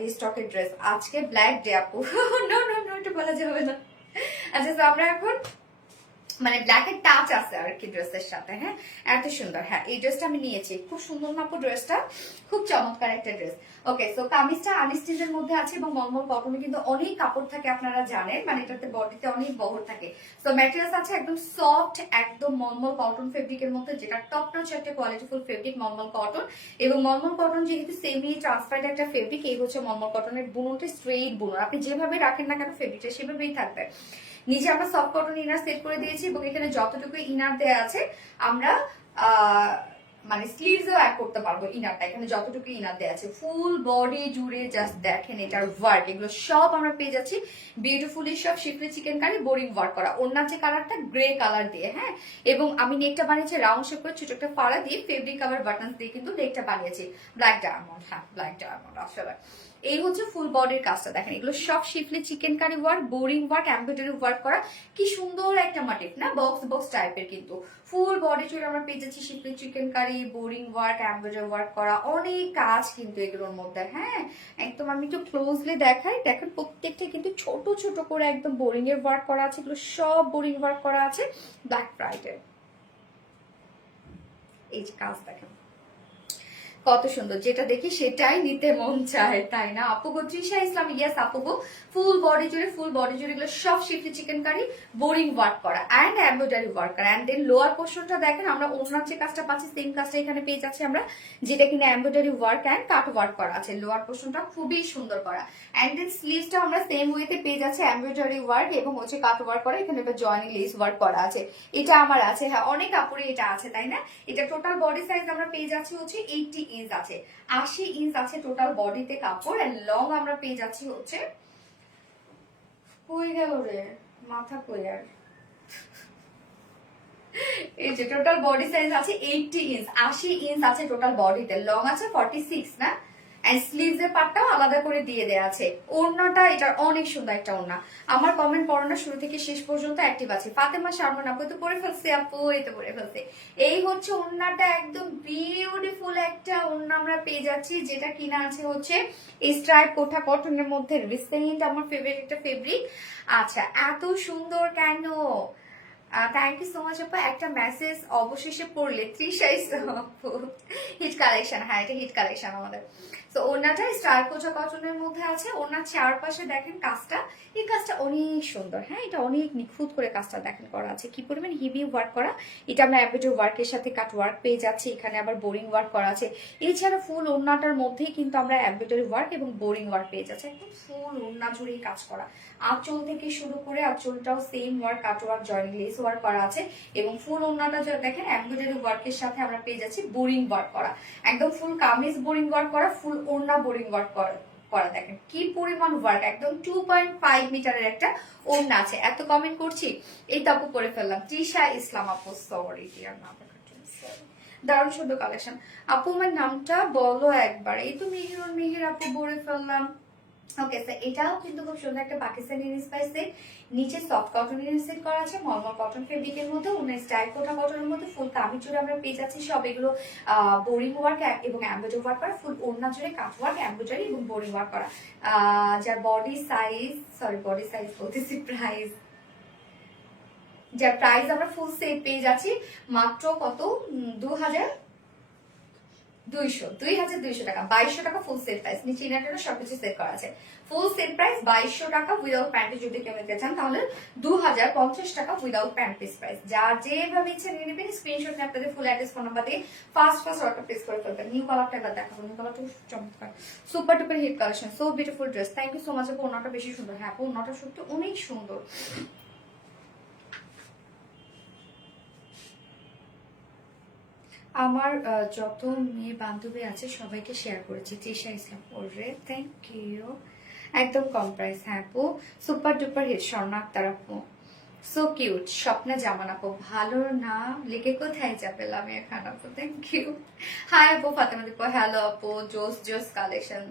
রিস্টকের ড্রেস আজকে ব্ল্যাক ডে আপু। নো নো নো, এটা বলা যাবে না। আচ্ছা, তো আমরা এখন মানে ব্ল্যাকের টাচ আছে আর কি ড্রেসের সাথে। হ্যাঁ, এত সুন্দর। হ্যাঁ, এই ড্রেসটা আমি নিয়েছি, খুব সুন্দর না আপু ড্রেসটা? খুব চমৎকার একটা ড্রেস। ওকে, সো কামিজটা আনস্টিচের মধ্যে আছে এবং মলমল কটনে কিন্তু অনেক কাপড় থাকে, আপনারা জানেন, মানে এটাতে বডিতে অনেক বহর থাকে। সো ম্যাটেরিয়ালস আছে একদম সফট, একদম মলমল কটন ফেব্রিকের মধ্যে, যেটা টপ নচ একটা কোয়ালিটিফুল ফেব্রিক মলমল কটন। এবং মলমল কটন যেহেতু সেমি ট্রান্সপারেন্ট একটা ফেব্রিক, এই হচ্ছে মলমল কটনের বুননটা স্ট্রেইট বুনন। আপনি যেভাবে রাখেন না কেন ফেব্রিকটা সেভাবেই থাকবে। নিচে আমরা সফট কটন ইনার সেট করে দিয়েছি এবং এখানে যতটুকু ইনার দেয়া আছে আমরা মানে স্লিভসও অ্যাড করতে পারবো ইনারটা। এখানে যতটুকু ইনার দেয়া আছে ফুল বডি জুড়ে জাস্ট দেখেন এটার ওয়ার্ক, এগুলো সব আমরা পেয়ে যাচ্ছি বিউটিফুলি সব schiffli chikankari boring work করা। ওনার যে কালারটা গ্রে কালার দিয়ে। হ্যাঁ, এবং আমি নেকটা বানিয়েছি রাউন্ড শেপ করে ছোট একটা ফাড়া দিয়ে ফেব্রিক কাভার বাটন দিয়ে কিন্তু নেকটা বানিয়েছি ব্ল্যাক ডায়মন্ড। হ্যাঁ, ব্ল্যাক ডায়মন্ড আসলে। এই হচ্ছে ফুল বডির কাজটা, দেখেন এগুলো সব schiffli chikankari work, boring work, embroidery work করা। কি সুন্দর একটা মোটিভ না, বক্স বক্স টাইপের। কিন্তু ফুল বডি জুড়ে আমরা পেয়ে যাচ্ছি schiffli chikankari boring work, embroidery work করা, অনেক কাজ কিন্তু এগুলোর মধ্যে। হ্যাঁ, একদম আমি একটু ক্লোজলি দেখাই, দেখেন প্রত্যেকটা কিন্তু ছোট ছোট করে একদম বোরিং এর ওয়ার্ক করা আছে। এগুলো সব বোরিং ওয়ার্ক করা আছে ব্ল্যাক ফ্রাইডে। এই যে কাজ দেখেন কত সুন্দর, যেটা দেখি সেটাই নিতে মন চায়, তাই না আপু? তৃষা ইসলাম, ইয়াস আপু, ফুল বডি জুড়ে এগুলো সব schiffli chikankari boring work করা অ্যান্ড এমব্রয়ডারি ওয়ার্ক করা। অ্যান্ড দেন লোয়ার পোর্শনটা দেখেন আমরা ওনার যে কাজটা পাচ্ছি সেম কাজটা এখানে পেয়ে যাচ্ছি আমরা, যেটা কিনা embroidery work and cut work করা আছে। লোয়ার পোর্শনটা খুবই সুন্দর করা। অ্যান্ড দেন স্লিভসটা আমরা সেম ওয়েতে পেয়ে যাচ্ছি এমব্রয়ডারি ওয়ার্ক এবং হচ্ছে কাট ওয়ার্ক করা। এখানে এবার জয়েনিং লেস ওয়ার্ক করা আছে। এটা আমার আছে। হ্যাঁ, অনেক কাপড়ে এটা আছে, তাই না? এটা টোটাল বডি সাইজ আমরা পেয়ে যাচ্ছি হচ্ছে 80 ইঞ্চ আছে, 80 ইঞ্চ আছে টোটাল বডিতে কাপড়। এন্ড লং আমরা পেয়ে যাচ্ছি হচ্ছে, কই গেল রে মাথা, কই আর, এই যে টোটাল বডি সাইজ আছে 80 ইঞ্চ, 80 ইঞ্চ আছে টোটাল বডিতে। লং আছে 46 না, এন্ড স্লিভস এর পার্টটাও আলাদা করে দিয়ে দেয়া আছে। ওড়নাটা এটার অনেক সুন্দর একটা ওড়না। আমার কমেন্ট পড়ানো শুরু থেকে শেষ পর্যন্ত অ্যাক্টিভ আছে। ফাতেমা শারমিন আপু তো পরে ফেলছে, আপু এই তো পরে ফেলছে। এই হচ্ছে ওড়নাটা, একদম বিউটিফুল একটা ওড়না আমরা পেয়ে যাচ্ছি, যেটা কিনা আছে হচ্ছে স্ট্রাইপ কোঠা কটনের মধ্যে। রিসেন্ট আমার ফেভারিট একটা ফেব্রিক। আচ্ছা, এত সুন্দর কেন? থ্যাংক ইউ সো মাচ আপা। একটা মেসেজ অবশেষে পড়লে তৃষা ইসলাম আপু, হিট কালেকশন, হ্যাঁ এটা হিট কালেকশন আমাদের। তো ওনাটা স্টার কোচা কটনের মধ্যে আছে, ওনার চারপাশে দেখেন কাজটা, এই কাজটা অনেক সুন্দর, হ্যাঁ এটা অনেক নিখুঁত করে কাজটা দেখেন করা আছে, কি পরিমাণ হিভি ওয়ার্ক করা। এটা আমরা অ্যাম্বিডর ওয়ার্কের সাথে কাট ওয়ার্ক পেয়ে যাচ্ছি, এখানে আবার বোরিং ওয়ার্ক করা আছে। এছাড়া ফুল ওড়নাটার মধ্যেই কিন্তু আমরা অ্যাম্বিডরি ওয়ার্ক এবং বোরিং ওয়ার্ক পেয়ে যাচ্ছি, একদম ফুল ওড়না জুড়েই কাজ করা। আঁচল থেকে শুরু করে আঁচলটাও same work, cut work, joint lace work করা আছে এবং ফুল ওড়নাটা যেটা দেখেন এমব্রয়ডারি ওয়ার্কের সাথে আমরা পেয়ে যাচ্ছি বোরিং ওয়ার্ক করা, একদম ফুল কামিজ বোরিং ওয়ার্ক করা, ফুল ওড়না বোরিং ওয়ার্ক করা। দেখেন কি পরিমাণ ওয়ার্ক, একদম 2.5 মিটারের একটা ওড়না আছে। এত কমেন্ট করছি, এই তো আপু করে ফেললাম, তৃষা ইসলাম আপু, সরি ডিয়ার না দেখার জন্য, দারুণ সুন্দর কালেকশন। আপু আমার নামটা বলো একবার, এই তো মিহির আপু বলে ফেললাম। ওকে স্যার, এটাও কিন্তু খুব সুন্দর একটা পাকিস্তানি ইন্সপায়ার সেট, নিচে সফট কটনের সেট করা আছে, মলমল কটন ফেব্রিকের মধ্যে, অন্য স্টাইল কোটা কটনের মধ্যে, ফুল কামি জুড়ে আমরা পেয়ে যাচ্ছি সব এগুলো বোরিং ওয়ার্ক এবং এমব্রয়ডারি ওয়ার্ক করা, ফুল ওড়না জুড়ে কাট ওয়ার্ক, এমব্রয়ডারি এবং বোরিং ওয়ার্ক করা। যার বডি সাইজ বলতেছি, প্রাইস, যার প্রাইস আমরা ফুল সেট পেয়ে যাচ্ছি মাত্র কত, 2200 টাকা, 2200 টাকা ফুল সেট প্রাইস। নিচে ইনারটা সবকিছু সেট করা আছে, ফুল সেট প্রাইস 2200 টাকা উইদাউট প্যান্ট। যদি কেউ নিতে চান তাহলে 2050 টাকা উইদাউট প্যান্ট পিস প্রাইস। যার যেভাবে ইচ্ছে নিয়ে নেবেন, স্ক্রিনশট নিয়ে আপনাদের ফুল অ্যাড্রেস ফোন নাম্বার দিয়ে ফার্স্ট অর্ডার প্লেস করে ফেলবেন। নিউ কালারটা এবার দেখাবো, নিউ কালারটা চমৎকার, super duper hit collection, so beautiful dress. Thank you so much আপু, ওনাটা বেশি সুন্দর, হ্যাঁ আপু ওনাটা সত্যি অনেক সুন্দর। আমার যত মেয়ে বান্ধবী আছে সবাইকে শেয়ার করেছি, তৃষা ইসলাম ওরে, থ্যাংক ইউ, একদম কম প্রাইস, হ্যাঁ আপু super duper hit, Swarna Akter আপু, সো কিউট, স্বপ্না জামান আপু, ভালো না লেগে কোথায় যাবে লামিয়া খান আপু, থ্যাংক ইউ। হাই আপু ফাতেমা দীপু, হ্যালো আপু, জোস কালেকশন,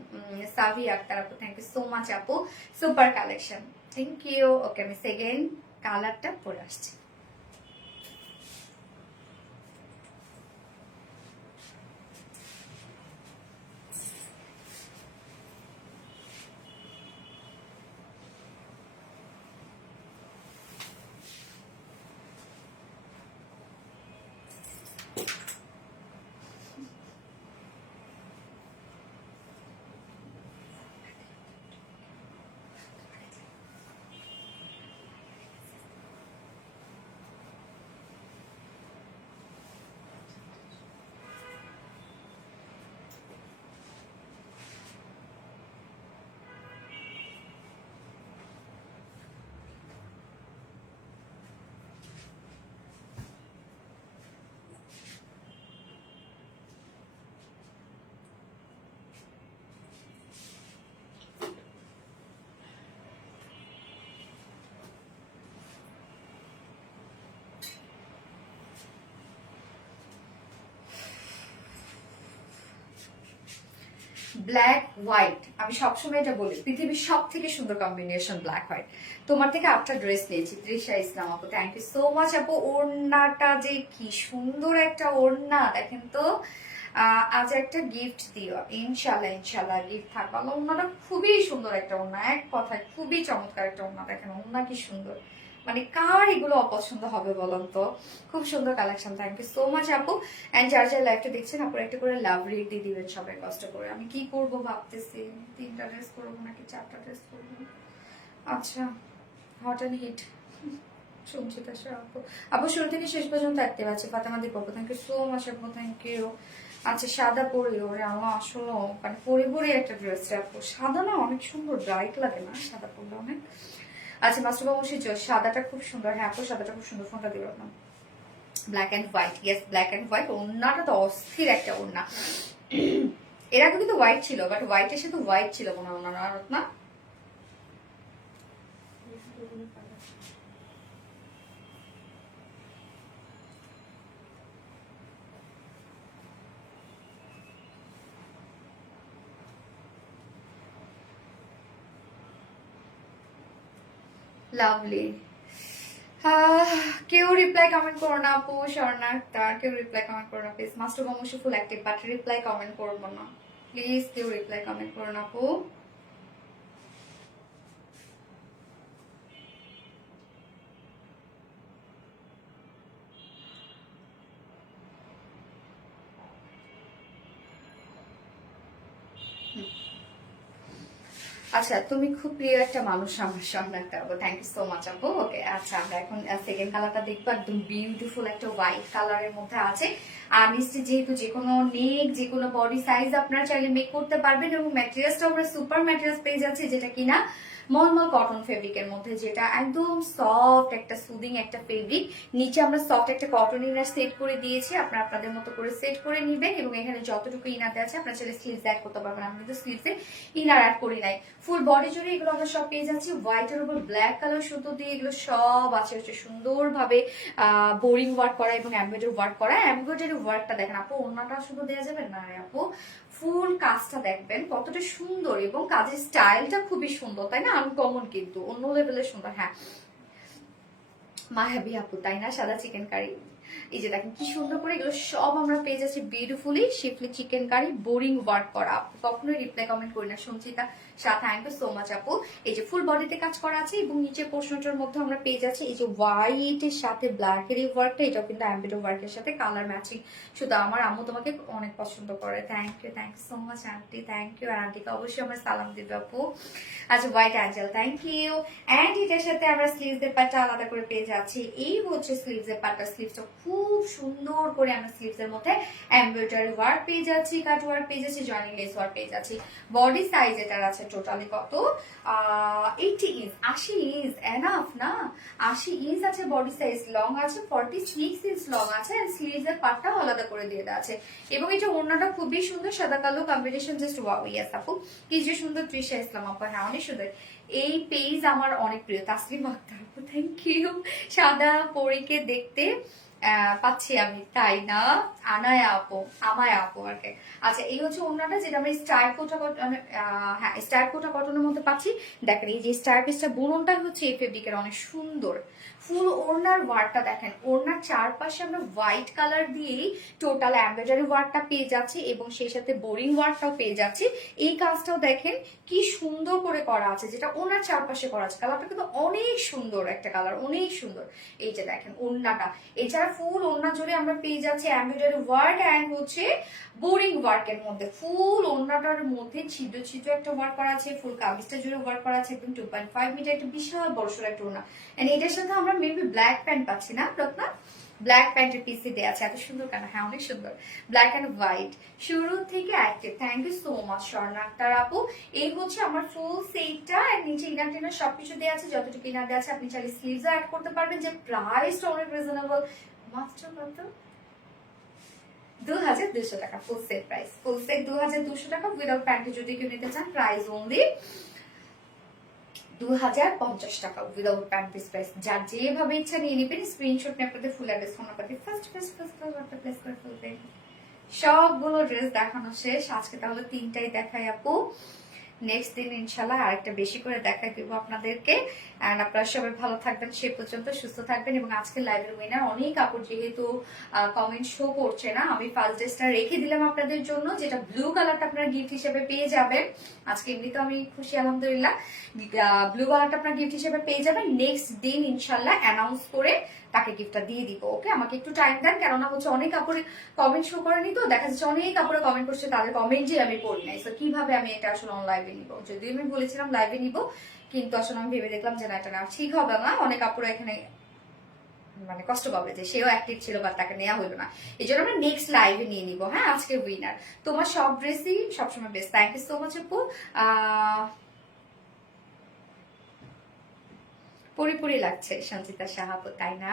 সাভি আক্তার আপু, থ্যাংক ইউ সো মাচ আপু, সুপার কালেকশন, থ্যাংক ইউ। ওকে আমি সেকেন্ড কালারটা পরে আসছি। ব্ল্যাক হোয়াইট, আমি সবসময় এটা বলি পৃথিবীর সব থেকে সুন্দর কম্বিনেশন ব্ল্যাক হোয়াইট। তোমার থেকে একটা ড্রেস নিয়েছি, তৃষা ইসলাম আপু, থ্যাংক ইউ সো মাচ আপু। ওড়নাটা যে কি সুন্দর একটা ওড়না, দেখেন তো। আজ একটা গিফট দিও, ইনশাল্লাহ গিফট থাকবে। ওড়নাটা খুবই সুন্দর একটা ওড়না, এক কথায় খুবই চমৎকার একটা ওড়না। দেখেন ওড়না কি সুন্দর, মানে কার এগুলো অপছন্দ হবে বলুন তো। খুব সুন্দর collection, thank you so much আপু। এন্ড যার যার লাইভটা দেখছেন আপুর একটা করে লাভ রেট দিয়ে দিবেন সবাই কষ্ট করে। আমি কি করব ভাবতেছি, 3টা ড্রেস করবো নাকি 4টা ড্রেস করবো। আচ্ছা, হট অ্যান্ড হিট সঞ্চিতা আপু, আপু শুরু থেকে শেষ পর্যন্ত দেখতে পাচ্ছি। Fatema Dipu, thank you so much আপু, থ্যাংক ইউ। আচ্ছা সাদা পরি, ওরে আমার আসলে মানে পরি একটা ড্রেস আপু, সাদা না অনেক সুন্দর, ব্রাইট লাগে না সাদা পরলে অনেক। আচ্ছা মাস্টার বাবু সাদাটা খুব সুন্দর, হ্যাঁ আপু সাদাটা খুব সুন্দর, ফোনটা দিল না। Black and white, yes black and white, ওড়নাটা তো অস্থির একটা ওড়না। এর আগে কিন্তু হোয়াইট ছিল, বাট হোয়াইটের সাথে হোয়াইট ছিল মনে হয় ওনার না। লাভলি, কেউ রিপ্লাই কমেন্ট করো না আপু, স্বর্ণা আক্তার কেউ রিপ্লাই কমেন্ট করো না প্লিজ। মাস্টার অবশ্যই full active, but reply comment করবো না প্লিজ, কেউ রিপ্লাই কমেন্ট করো না আপু। আচ্ছা, তুমি খুব প্রিয় একটা মানুষ আমার, স্বর্ণাক্তা আপু, থ্যাংক ইউ সো মাচ আপু। ওকে, আচ্ছা আমরা এখন সেকেন্ড কালারটা দেখবো। একদম বিউটিফুল একটা হোয়াইট কালারের মধ্যে আছে। আর নিশ্চয় যেহেতু যে কোনো নেক, যে কোনো বডি সাইজ আপনারা চাইলে মেক করতে পারবেন, এবং ম্যাটেরিয়ালসটা আমরা সুপার ম্যাটেরিয়ালস পেয়ে যাচ্ছি, যেটা কিনা মলমল কটন ফেব্রিকের মধ্যে, যেটা একদম সফট একটা সুদিং একটা ফেব্রিক। নিচে আমরা সফট একটা কটন ইনার সেট করে দিয়েছি, আপনারা আপনাদের মতো করে সেট করে নিবেন। এবং এখানে যতটুকু ইনার আছে আপনারা চাইলে স্লিভস অ্যাড করতে পারবেন, আমি কিন্তু স্লিভসে ইনার অ্যাড করি নাই। ফুল বডি জুড়ে এগুলো আমরা সব পেয়ে যাচ্ছি হোয়াইটের উপর ব্ল্যাক কালার সুতো দিয়ে। এগুলো সব আছে হচ্ছে সুন্দরভাবে বোরিং ওয়ার্ক করা এবং এমব্রয়ডারি ওয়ার্ক করা। এমব্রয়ডারি ওয়ার্কটা দেখেন আপু, ওড়নাটা শুধু দেওয়া যাবে না আপু, ফুল কাজটা দেখবেন কতটা সুন্দর, এবং কাজের স্টাইলটা খুবই সুন্দর, তাই না? আনকমন, কিন্তু অন্য লেভেলের সুন্দর। হ্যাঁ মায়াবী আপু, তাই না? সাদা চিকেন কারি, এই যে দেখেন কি সুন্দর করে এগুলো সব আমরা পেয়ে যাচ্ছি beautifully schiffli chikankari boring work করা। আপু কখনোই রিপ্লাই কমেন্ট করি না, Sanchita Shah, thank you so much আপু। এই যে ফুল বডিতে কাজ করা আছে, এবং নিচের পোর্শনটার মধ্যে আমরা পেয়ে যাচ্ছি এই যে হোয়াইটের সাথে ব্ল্যাকের এই ওয়ার্কটা, এটাও কিন্তু এমব্রয়ডারি ওয়ার্কের সাথে কালার ম্যাচিং। শুধু আমার আম্মু তোমাকে অনেক পছন্দ করে, thank you so much aunty, thank you. আর আন্টিকে অবশ্যই আমরা সালাম দিবে আপু। আচ্ছা white angel, thank you. And এটার সাথে আমরা স্লিভসের পাটটা আলাদা করে পেয়ে যাচ্ছি। এই হচ্ছে স্লিভসের পাটটা, স্লিভসটা খুব সুন্দর করে আমরা স্লিভসের মধ্যে এমব্রয়ডারি ওয়ার্ক পেয়ে যাচ্ছি, কাট ওয়ার্ক পেয়ে যাচ্ছি, জয়েনিং লেস ওয়ার্ক পেয়ে যাচ্ছি। বডি সাইজ এটার আছে টোটালি কত, 80 ইঞ্চ, 80 ইঞ্চ এনাফ না, 80 ইঞ্চ আছে বডি সাইজ। লং আছে 46 ইঞ্চ লং আছে, আর স্লিভসের পাটটাও আলাদা করে দিয়ে দেওয়া আছে। এবং এটা ওড়নাটা খুবই সুন্দর, সাদা কালো কম্বিনেশন, জাস্ট ওয়াও। ইয়াস আপু, কি যে সুন্দর তৃষা ইসলাম আপু, হ্যাঁ অনেক সুন্দর। এই পেজ আমার অনেক প্রিয়, তাসলিম আক্তার আপু, থ্যাংক ইউ। সাদা পরীকে দেখতে পাচ্ছি আমি, তাই না? আনায়া আপু, আমায় আপু আর কি। আচ্ছা এই হচ্ছে ওড়নাটা, যেটা আমরা স্টার কোটা হ্যাঁ স্টার কোটা কটনের মধ্যে পাচ্ছি। দেখেন এই যে স্টার পিসটা বুননটা হচ্ছে এই ফেব্রিকের, অনেক সুন্দর। ফুল ওড়নার ওয়ার্কটা দেখেন, ওড়নার চারপাশে আমরা হোয়াইট কালার দিয়েই টোটাল এমব্রয়ডারি ওয়ার্কটা পেয়ে যাচ্ছি, এবং সেই সাথে বোরিং ওয়ার্কটাও পেয়ে যাচ্ছি। এই কাজটাও দেখেন কি সুন্দর করে করা আছে, যেটা ওনার চারপাশে করা আছে। কালারটা কিন্তু অনেক সুন্দর একটা কালার, অনেক সুন্দর। এই যে দেখেন ওড়নাটা, এছাড়া ফুল ওড়না জুড়ে আমরা পেয়ে যাচ্ছি এমব্রয়ডারি ওয়ার্ক অ্যান্ড হচ্ছে বোরিং ওয়ার্কের মধ্যে। ফুল ওড়নাটার মধ্যে ছিদ্র ছিদ্র একটা ওয়ার্ক করা আছে, ফুল কামিজটা জুড়ে ওয়ার্ক করা আছে, একদম 2.5 মিটার একটা বিশাল বড়সড় একটা ওড়না। এন্ড এটার সাথে আমরা মেবি ব্ল্যাক প্যান্ট পাচ্ছি না রত্না, ব্ল্যাক প্যান্টের পিসি দেওয়া আছে। এত সুন্দর কেন? হ্যাঁ অনেক সুন্দর, ব্ল্যাক এন্ড হোয়াইট শুরু থেকে active. Thank you so much Swarna Akter আপু। এই হচ্ছে আমার ফুল সেটটা, এন্ড নিচে ইনার টিনার সবকিছু দেওয়া আছে, যতটুকু ইনার দেওয়া আছে। আপনি চাইলে স্লিভস অ্যাড করতে পারবেন, যে প্রাইসটা অনেক রিজনেবল, মাত্র কত 2200 টাকা full set price. Full set 2200 টাকা উইদাউট প্যান্ট যদি কেউ নিতে চান, প্রাইস অনলি 2050 টাকা উইদাউট প্যান্ট পিস প্রাইস। যার যেভাবে ইচ্ছা নিয়ে নেবেন, স্ক্রিনশট নিয়ে আপনাদের ফুল অ্যাড্রেস ফোন নাম্বার দিয়ে ফার্স্ট প্লেস করে ফেলবেন। সবগুলো ড্রেস দেখানো শেষ আজকে, তাহলে 3টাই দেখাই আপু। নেক্সট দিন ইনশাল্লাহ আরেকটা বেশি করে দেখাই দিব আপনাদেরকে। এন্ড আপনারা সবাই ভালো থাকবেন, সে পর্যন্ত সুস্থ থাকবেন। এবং আজকে লাইভের উইনার অনেক কাপড়, যেহেতু কমেন্ট শো করছে না, আমি ফার্স্ট ড্রেসটা রেখে দিলাম আপনাদের জন্য, যেটা ব্লু কালারটা আপনারা গিফট হিসেবে পেয়ে যাবেন। আজকে এমনিতে আমি খুশি আলহামদুলিল্লাহ, ব্লু কালারটা আপনার গিফট হিসেবে পেয়ে যাবেন। নেক্সট দিন ইনশাল্লাহ অ্যানাউন্স করে তাকে গিফটটা দিয়ে দিব। ওকে, আমাকে একটু টাইম দেন, কেননা হচ্ছে অনেক কাপড়ে কমেন্ট শো করেনি, তো দেখা যাচ্ছে অনেক কাপড়ে কমেন্ট করছে, তাদের কমেন্টই আমি পড়ি নাই। তো কিভাবে আমি এটা আসলে লাইভে নিব? যদিও আমি বলেছিলাম লাইভে নিব, কিন্তু আসলে আমি ভেবে দেখলাম যে না, এটা না ঠিক হবে না, অনেক কাপড় এখানে মানে কষ্ট পাবে যে সেও অ্যাক্টিভ ছিল বা তাকে নেওয়া হলো না। এই জন্য আমরা নেক্সট লাইভে নিয়ে নিবো। হ্যাঁ, আজকে উইনার তোমার সব ড্রেসই সবসময় best. Thank you so much আপু। পরিপরি লাগছে সঞ্চিতা শাহ আপু, তাই না?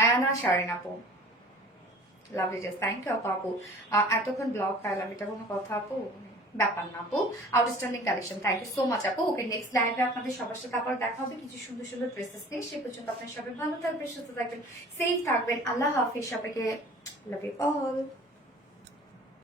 আয়ানা শারিন আপু, লাভলি ড্রেস, থ্যাংক ইউ আপু। এতক্ষণ ব্লগ পাইলাম, এটা কোনো কথা আপু? ব্যাপার না আপু, outstanding collection, thank you so much আপু। ওকে, নেক্সট লাইভে আপনাদের সবার সাথে আবার দেখা হবে কিছু সুন্দর সুন্দর ড্রেসেস নিয়ে। সে পর্যন্ত আপনার সবাই ভালো থাকবেন, সুস্থ থাকবেন, সেফ থাকবেন। আল্লাহ হাফিজ সবাইকে, লাভ ইউ অল।